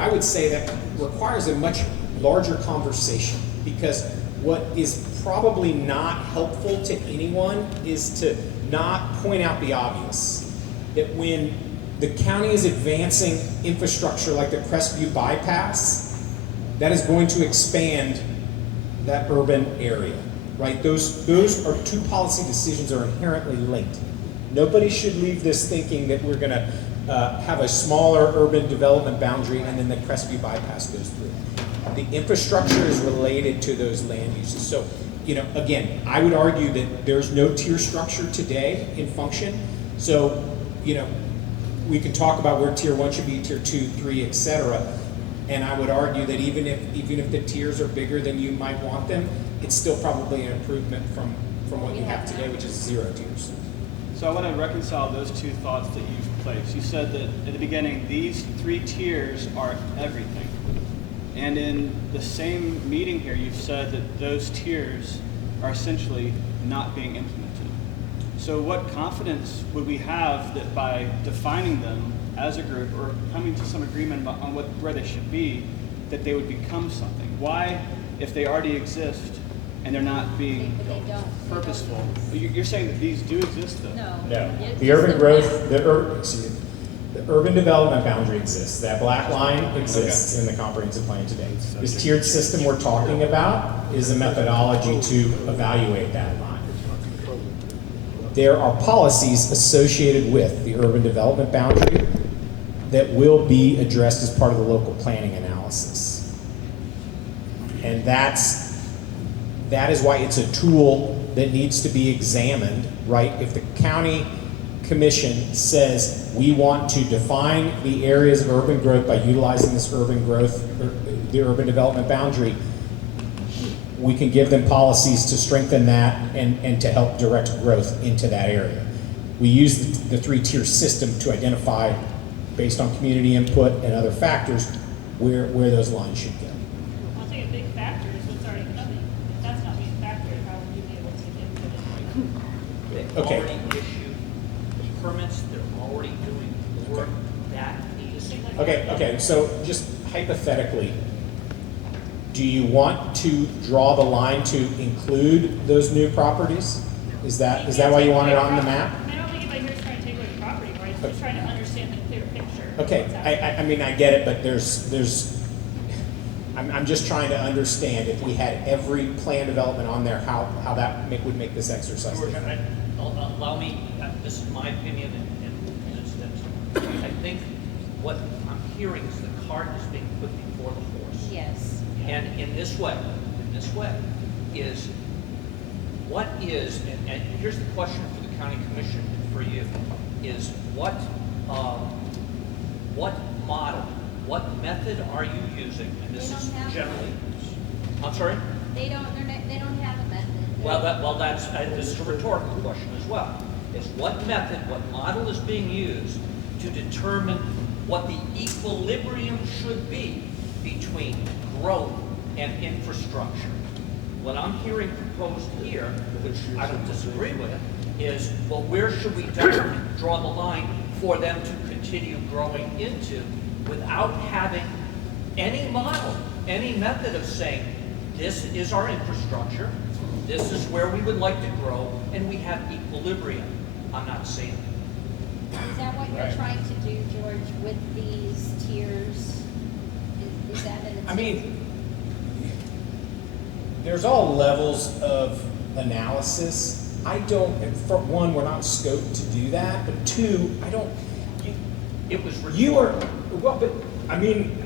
would say that requires a much larger conversation, because what is probably not helpful to anyone is to not point out the obvious. That when the county is advancing infrastructure like the Crestview bypass, that is going to expand that urban area, right? Those are 2 policy decisions that are inherently linked. Nobody should leave this thinking that we're gonna have a smaller urban development boundary and then the Crestview bypass goes through. The infrastructure is related to those land uses. So, you know, again, I would argue that there's no tier structure today in function. So, you know, we can talk about where tier 1 should be, tier 2, 3, etc. And I would argue that even if the tiers are bigger than you might want them, it's still probably an improvement from what you have today, which is 0 tiers. So I want to reconcile those 2 thoughts that you've placed. You said that at the beginning, these 3 tiers are everything. And in the same meeting here, you've said that those tiers are essentially not being implemented. So what confidence would we have that by defining them as a group or coming to some agreement on where they should be, that they would become something? Why, if they already exist and they're not being purposeful? You're saying that these do exist, though? No. The urban growth, the urban development boundary exists. That black line exists in the comprehensive plan today. This tiered system we're talking about is a methodology to evaluate that line. There are policies associated with the urban development boundary that will be addressed as part of the local planning analysis. And that is why it's a tool that needs to be examined, right? If the county commission says we want to define the areas of urban growth by utilizing this urban growth, or the urban development boundary, we can give them policies to strengthen that and to help direct growth into that area. We use the 3-tier system to identify, based on community input and other factors, where those lines should go. I think a big factor is what's already coming. If that's not being factored, how will you be able to get to it? They've Okay. already issued the permits, they're already doing the work that needs. Okay, so just hypothetically, do you want to draw the line to include those new properties? Is that why you want it on the map? I don't think anybody here is trying to take away the property rights, we're trying to understand the clear picture. of Okay, what's happening. I mean, I get it, but I'm just trying to understand if we had every plan development on there, how that would make this exercise different. Allow me, this is my opinion, and it's what I'm hearing is the cart is being put before the horse. Yes. And in this way, is what is, and here's the question for the county commission and for you, is what model, what method are you using? And this They is don't have generally, I'm sorry? They don't have a method. That's, this is a rhetorical question as well. Is what method, what model is being used to determine what the equilibrium should be between growth and infrastructure? What I'm hearing proposed here, which I don't disagree with, is, well, where should we draw the line for them to continue growing into without having any model, any method of saying, this is our infrastructure, this is where we would like to grow, and we have equilibrium. I'm not seeing it. Is that what you're trying to do, George, with these tiers? Is that an attempt? I mean, there's all levels of analysis. I don't, and for one, we're not scoped to do that, but two, I don't, It was you are, rhetorical. well, but, I mean,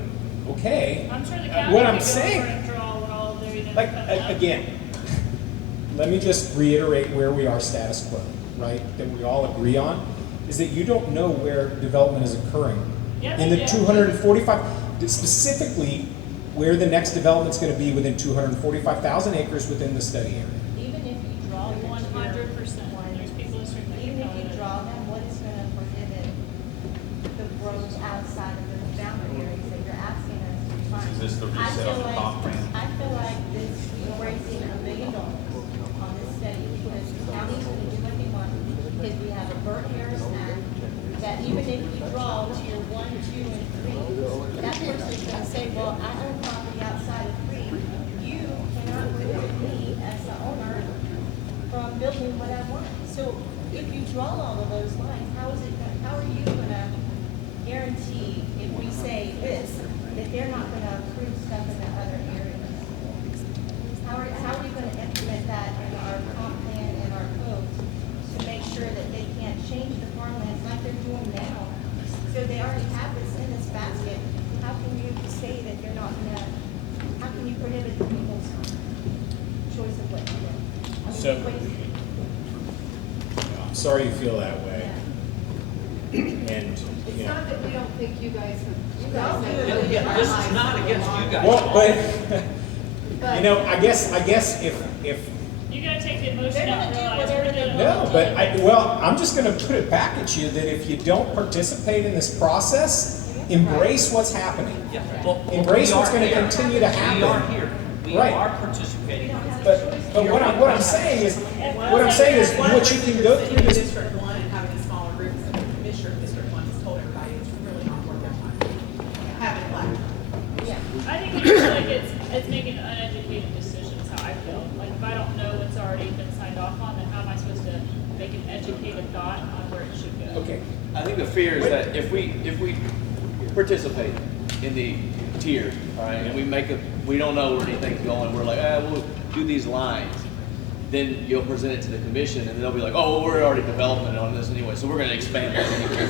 okay. I'm sure the county What could I'm go saying, over and draw what all their units like, coming up. again, let me just reiterate where we are status quo, right? That we all agree on, is that you don't know where development is occurring. Yeah, In the yeah. 245, specifically where the next development's gonna be within 245,000 acres within the study area. Even if you draw them. 100%. There's people listening that Even can if tell you you. draw them, what is gonna prohibit the growth outside of the boundary areas that you're asking us to find? Is this the I reset feel of the like- comp plan? I feel like this, we're wasting $1 million on this study because the county's gonna do what they want, because we have a Burt Harris Act, that even if you draw tier 1, 2, and 3, that person's gonna say, well, I own property outside of 3, you cannot prohibit me as the owner from building what I want. So if you draw all of those lines, how are you gonna guarantee if we say this, that they're not gonna approve stuff in the other areas? How are we gonna implement that in our comp plan and our codes to make sure that they can't change the farmlands like they're doing now? So they already have this in this basket. How can you say that they're not gonna, how can you prohibit the people's choice of what to do? I mean, So- you wasted it. I'm sorry you feel that way. And, It's you know. not that we don't think you guys have, Yeah, this is not against you guys. Well, but, you know, I guess if, You gotta take the emotion They're out gonna and do realize whatever we're they doing. no, but I'm just gonna put it back at you that if you don't participate in this process, embrace what's happening. Yeah, well, Embrace we what's are gonna here. continue to happen. We are here. We Right. are participating. But what I'm saying is, what you can go through this. District 1 and having a smaller group instead of Commissioner of District 1 has told everybody it's really not worth their time. Having it like, I think we feel like it's making uneducated decisions, how I feel. Like, if I don't know what's already been signed off on, then how am I supposed to make an educated thought on where it should go? Okay. I think the fear is that if we participate in the tier, all right, and we don't know where anything's going, we're like, we'll do these lines, then you'll present it to the commission, and they'll be like, oh, well, we're already developing on this anyway, so we're gonna expand it anyway.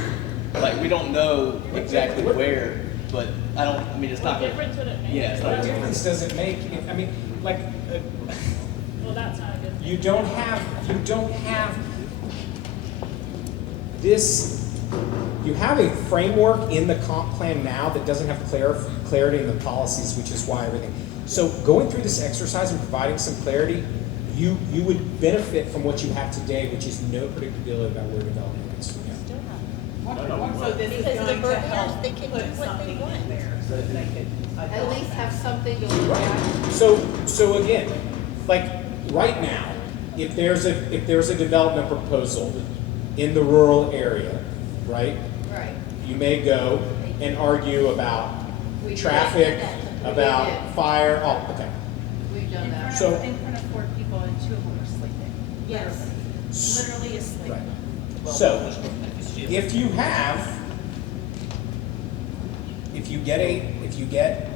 Like, we don't know exactly where, but I mean, it's not. What difference would it make? Yeah, it's What not. difference does it make? I mean, like, Well, that's not a good thing. you don't have this, you have a framework in the comp plan now that doesn't have clarity in the policies, which is why everything. So going through this exercise and providing some clarity, you would benefit from what you have today, which is no predictability about where development is. so this is Because the going to Burt help Harris, they can put do what they something want. in there so that they could. at least have something to look at. So again, like right now, if there's a development proposal in the rural area, right? Right. You may go and argue about We traffic, did that. about We did. fire. Oh, okay. We've done that. So- in front of 4 people and 2 of them are sleeping. Yes. Literally asleep. Right. So, if you get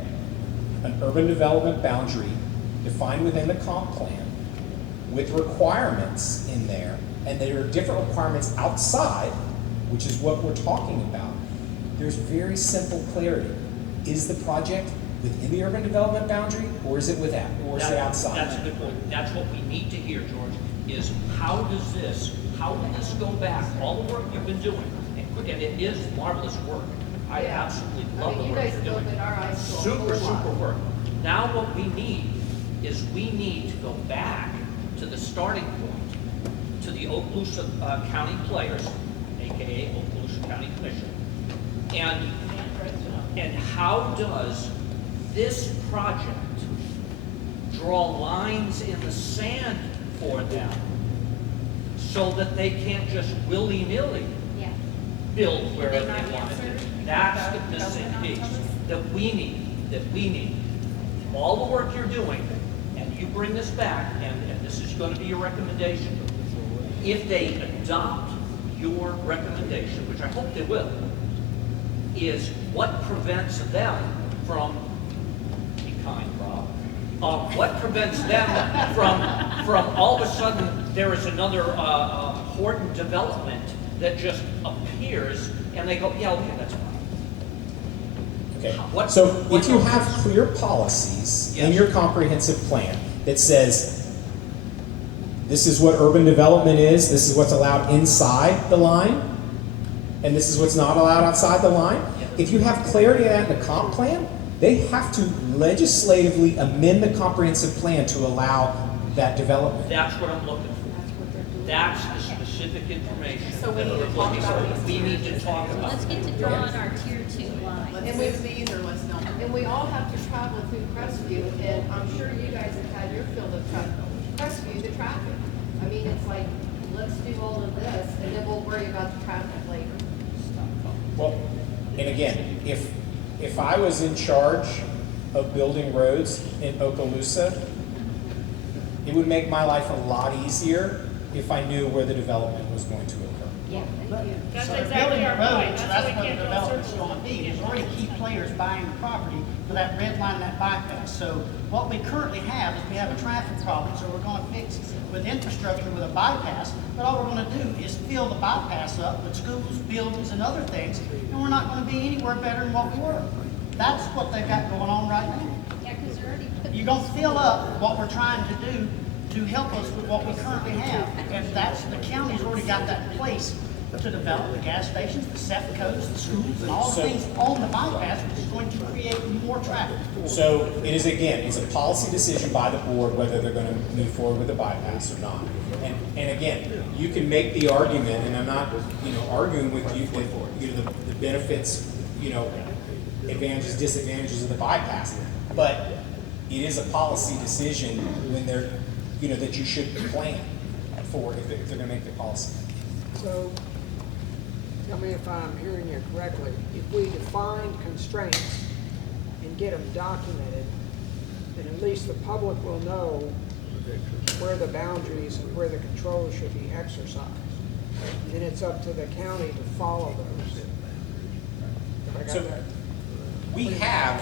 an urban development boundary defined within the comp plan with requirements in there, and there are different requirements outside, which is what we're talking about, there's very simple clarity. Is the project within the urban development boundary, or is it without, or is it outside? That's a good point. That's what we need to hear, George, is how will this go back? All the work you've been doing, and it is marvelous work. I Yeah. absolutely I love mean, the you work guys you're doing. opened our eyes to a Super, whole lot. super work. Now what we need is we need to go back to the starting point, to the Okaloosa County players, AKA Okaloosa County Commission. And how does this project draw lines in the sand for them so that they can't just willy-nilly Yeah. build wherever they want to do? That's the missing piece that we need. All the work you're doing, and you bring this back, and this is going to be your recommendation. If they adopt your recommendation, which I hope they will, is what prevents them from, be kind, Rob, what prevents them from all of a sudden there is another Horton development that just appears and they go, yeah, okay, that's fine. Okay, so if you have clear policies in your comprehensive plan that says, this is what urban development is, this is what's allowed inside the line, and this is what's not allowed outside the line, if you have clarity of that in the comp plan, they have to legislatively amend the comprehensive plan to allow that development. That's what I'm looking for. That's the specific information So we that need we're to talk looking about for. these We tier need to talk about. Let's get to drawing our tier 2 line. Let's move these or let's don't. And we all have to travel through Crestview, and I'm sure you guys have had your fill of Crestview, the traffic. I mean, it's like, let's do all of this, and then we'll worry about the traffic later. Well, and again, if I was in charge of building roads in Okaloosa, it would make my life a lot easier if I knew where the development was going to occur. Yeah, thank you. That's So they're exactly building our the point. road, so That's that's why we what the can't build development's circles. going to be. There's already key players buying the property for that red line and that bypass. So what we currently have is we have a traffic problem, so we're going to fix with infrastructure with a bypass. But all we're going to do is fill the bypass up with schools, buildings, and other things, and we're not going to be anywhere better than what we were. That's what they've got going on right now. Yeah, because they're already put. You're going to fill up what we're trying to do to help us with what we currently have. And that's, the county's already got that in place to develop the gas stations, the CEPCOs, the schools, and all the things on the bypass, which is going to create more traffic. So it is, again, it's a policy decision by the board whether they're going to move forward with the bypass or not. And again, you can make the argument, and I'm not, arguing with you that, the benefits, advantages, disadvantages of the bypass, but it is a policy decision when they're, that you should plan for if they're going to make the policy. So, tell me if I'm hearing you correctly. If we define constraints and get them documented, then at least the public will know where the boundaries and where the controls should be exercised. And it's up to the county to follow those. Have I got So that? we have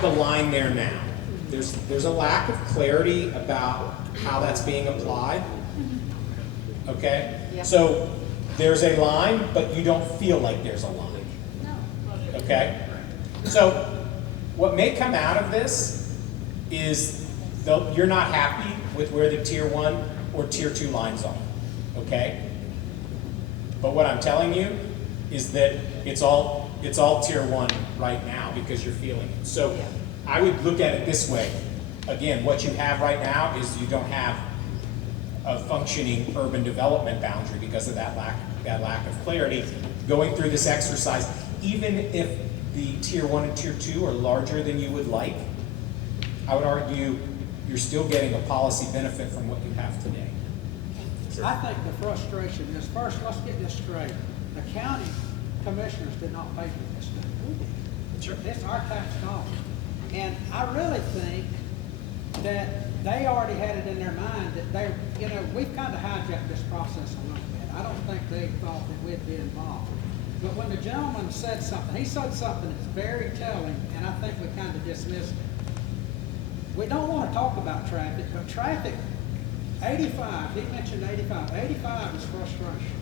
the line there now. There's a lack of clarity about how that's being applied. Okay? Yeah. So there's a line, but you don't feel like there's a line. No. Okay? So what may come out of this is you're not happy with where the tier 1 or tier 2 lines are. Okay? But what I'm telling you is that it's all tier 1 right now because you're feeling it. So I would look at it this way. Again, what you have right now is you don't have a functioning urban development boundary because of that lack of clarity. Going through this exercise, even if the tier 1 and tier 2 are larger than you would like, I would argue you're still getting a policy benefit from what you have today. I think the frustration is, first, let's get this straight. The county commissioners did not pay for this stuff. We did. Sure. It's our tax dollars. And I really think that they already had it in their mind that we've kind of hijacked this process a little bit. I don't think they thought that we'd be involved. But when the gentleman said something, he said something that's very telling, and I think we kind of dismissed it. We don't want to talk about traffic, but traffic, 85, he mentioned 85. 85 is frustration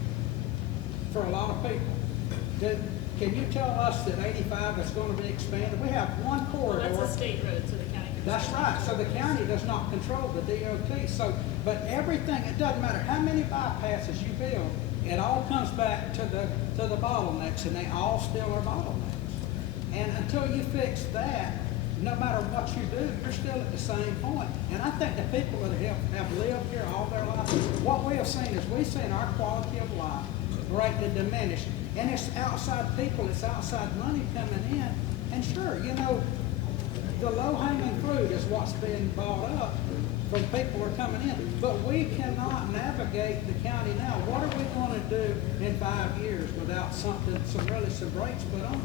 for a lot of people. can you tell us that 85 is gonna be expanded? We have one Well, corridor. that's a state road, so the county. can That's decide. right, so the county does not control the DOT, so, but everything, it doesn't matter how many bypasses you build, it all comes back to the bottlenecks, and they all still are bottlenecks. And until you fix that, no matter what you do, you're still at the same point. And I think the people that have lived here all their lives, what we have seen is we've seen our quality of life greatly diminish. And it's outside people, it's outside money coming in, and sure, you know, the low-hanging fruit is what's being bought up from people who are coming in. But we cannot navigate the county now. What are we gonna do in 5 years without some brakes put on?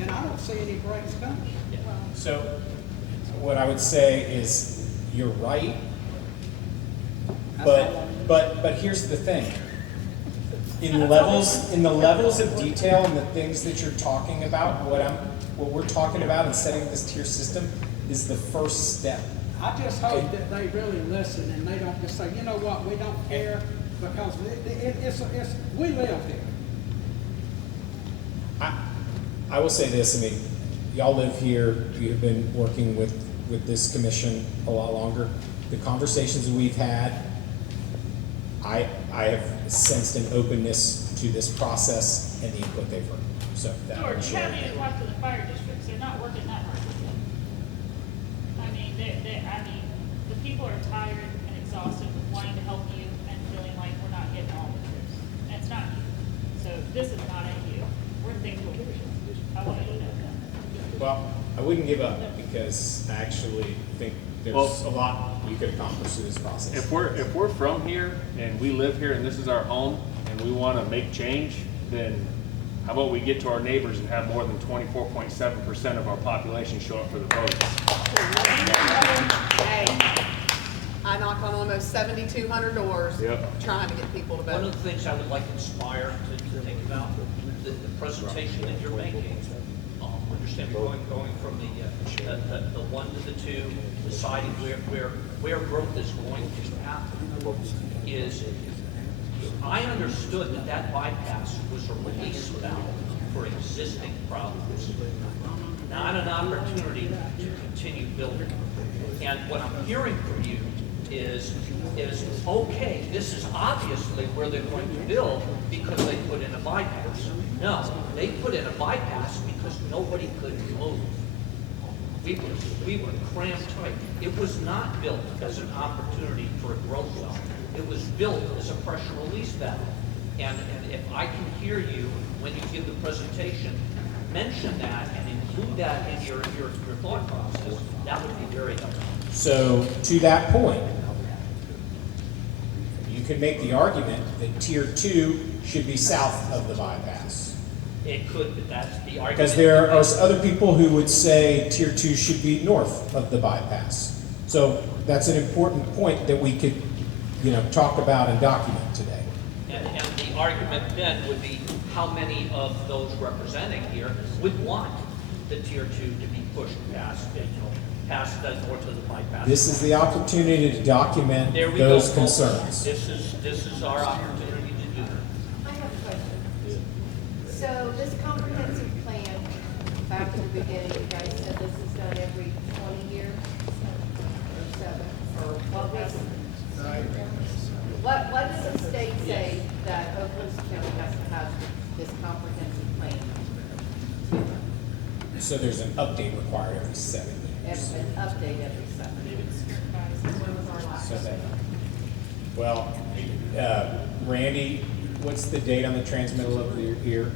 And I don't see any brakes coming. So what I would say is, you're right, but here's the thing. In the levels of detail and the things that you're talking about, what we're talking about in setting this tier system is the first step. I just hope that they really listen and they don't just say, you know what, we don't care, because we live here. I will say this, I mean, y'all live here, you've been working with this commission a lot longer. The conversations that we've had, I have sensed an openness to this process and the input they've heard. So that George, I'm you sure. haven't even talked to the fire districts, they're not working that hard with them. I mean, the people are tired and exhausted with wanting to help you and feeling like we're not getting all the troops. And it's not you. So this is not at you. We're thankful for you. I want you to know that. Well, I wouldn't give up because I actually think there's a lot you could accomplish through this process. If we're from here and we live here and this is our home and we want to make change, then how about we get to our neighbors and have more than 24.7% of our population show up for the vote? Hey, I knock on almost 7,200 doors trying to get people to vote. One of the things I would like Inspire to think about, the presentation that you're making, understand going from the 1 to the 2, deciding where growth is going to happen, is I understood that bypass was a release valve for existing problems, not an opportunity to continue building. And what I'm hearing from you is okay, this is obviously where they're going to build because they put in a bypass. No, they put in a bypass because nobody could move. We were crammed tight. It was not built as an opportunity for a growth zone. It was built as a pressure release valve. And if I can hear you when you give the presentation, mention that and include that in your thought process, that would be very helpful. So to that point, you could make the argument that tier 2 should be south of the bypass. It could, but that's the argument. Because there are other people who would say tier 2 should be north of the bypass. So that's an important point that we could, talk about and document today. And the argument then would be how many of those representing here would want the tier 2 to be pushed past the north of the bypass. This is the opportunity to document There we those go, concerns. This is our opportunity to do that. I have a question. So this comprehensive plan, back in the beginning, you guys said this is done every 20 years? Or 7? Or what was it? What does the state say that Okaloosa County has to have this comprehensive plan? So there's an update required every 7 years. An update every 7 years. When was our last? So that, well, Randy, what's the date on the transmittal of the year?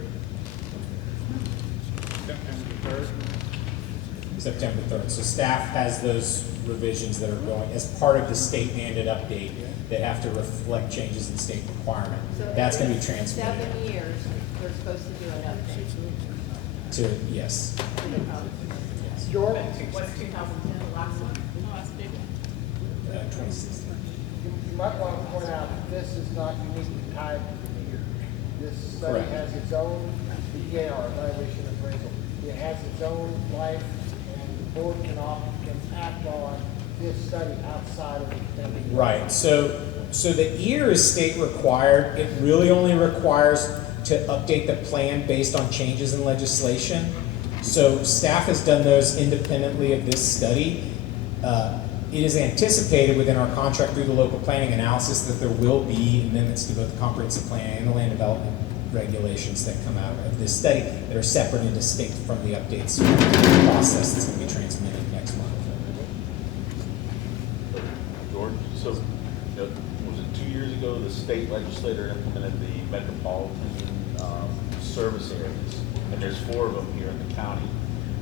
September 3rd. So staff has those revisions that are going as part of the state mandated update that have to reflect changes in state requirement. So that's going to every be transmitted 7 years, we're supposed to do an update. to, yes. George? What's 2010, the last one? No, that's a big one. 2016. You might want to point out that this is not uniquely tied to the year. This study Correct. has its own EAR, evaluation appraisal. It has its own life, and the board can act on this study outside of the Right. So the EAR is state required. It really only requires to update the plan based on changes in legislation. So staff has done those independently of this study. It is anticipated within our contract through the local planning analysis that there will be amendments to both the comprehensive plan and the land development regulations that come out of this study that are separate and distinct from the updates process that's going to be transmitted next month. George, so, was it 2 years ago, the state legislature implemented the metropolitan service areas, and there's 4 of them here in the county.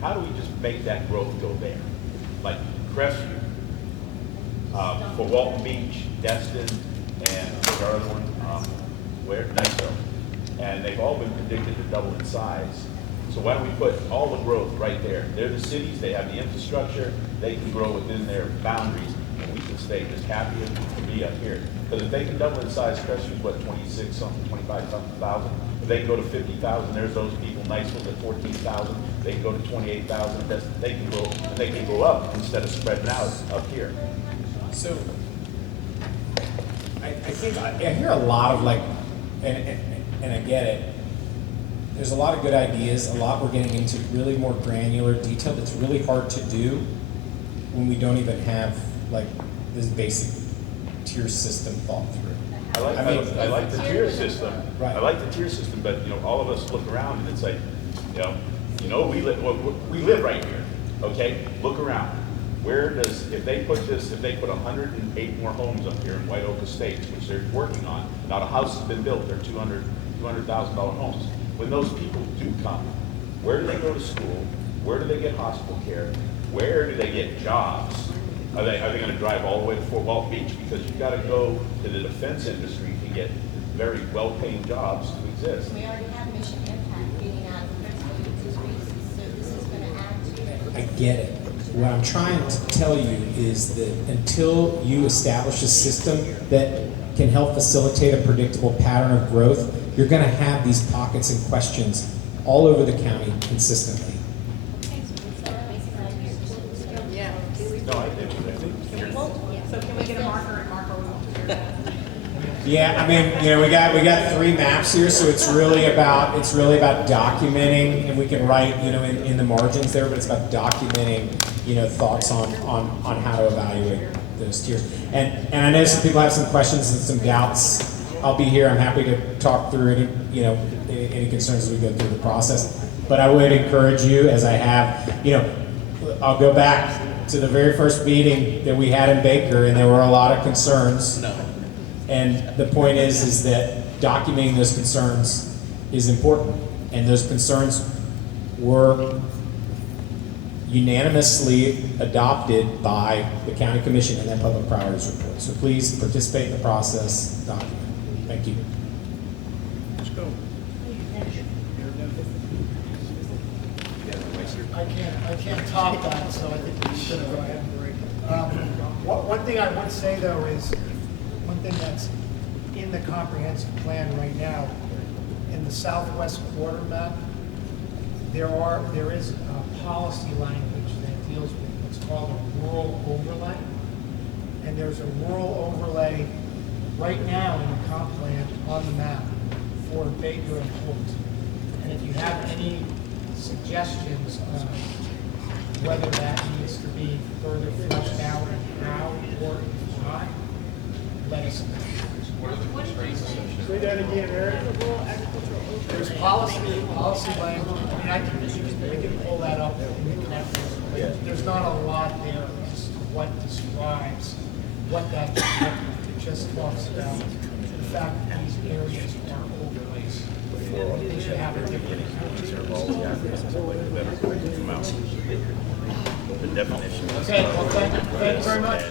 How do we just make that growth go there? Like Crestview, for Walton Beach, Destin, and what's our other one? Where? NISO. And they've all been predicted to double in size. So why don't we put all the growth right there? They're the cities, they have the infrastructure, they can grow within their boundaries, and we can stay just happy to be up here. Because if they can double in size, Crestview's what, 26 something, 25 something thousand? If they can go to 50,000, there's those people, Niceville's at 14,000, they can go to 28,000, they can grow, and they can go up instead of spreading out up here. So I think I hear a lot of like, and I get it. There's a lot of good ideas, a lot we're getting into really more granular detail that's really hard to do when we don't even have like this basic tier system thought through. I like the tier system. Right. I like the tier system, but all of us look around and it's like, we live right here. Okay, look around. Where does, if they put 108 more homes up here in White Oak Estates, which they're working on, not a house has been built, they're $200,000 homes. When those people do come, where do they go to school? Where do they get hospital care? Where do they get jobs? Are they going to drive all the way to Fort Walton Beach? Because you've got to go to the defense industry to get very well-paying jobs to exist. We already have Mission Impact getting out of Crestwood, so this is going to add to it. I get it. What I'm trying to tell you is that until you establish a system that can help facilitate a predictable pattern of growth, you're going to have these pockets and questions all over the county consistently. Yeah. No, I think So can we get a marker and mark where we want to do that? Yeah, I mean, we got 3 maps here, so it's really about documenting, and we can write, in the margins there, but it's about documenting, thoughts on how to evaluate those tiers. And I know some people have some questions and some doubts. I'll be here. I'm happy to talk through any concerns as we go through the process. But I would encourage you, as I have, I'll go back to the very first meeting that we had in Baker, and there were a lot of concerns. No. And the point is that documenting those concerns is important. And those concerns were unanimously adopted by the county commission in that public priorities report. So please participate in the process, document. Thank you. Let's go. I can't top that, so I think we should go ahead and break it. One thing I would say though is, one thing that's in the comprehensive plan right now, in the southwest quarter map, there is a policy language that deals with what's called a rural overlay. And there's a rural overlay right now in the comp plan on the map for Baker and Holt. And if you have any suggestions on whether that needs to be further fleshed out and how, or if not, let us know. What are the constraints associated? Say that again, Eric. There's policy language. I mean, we can pull that up in the conference. There's not a lot there as to what describes what that should look like. It just talks about the fact that these areas are overlays. They should have a different. The definition. Okay, well, thank you very much.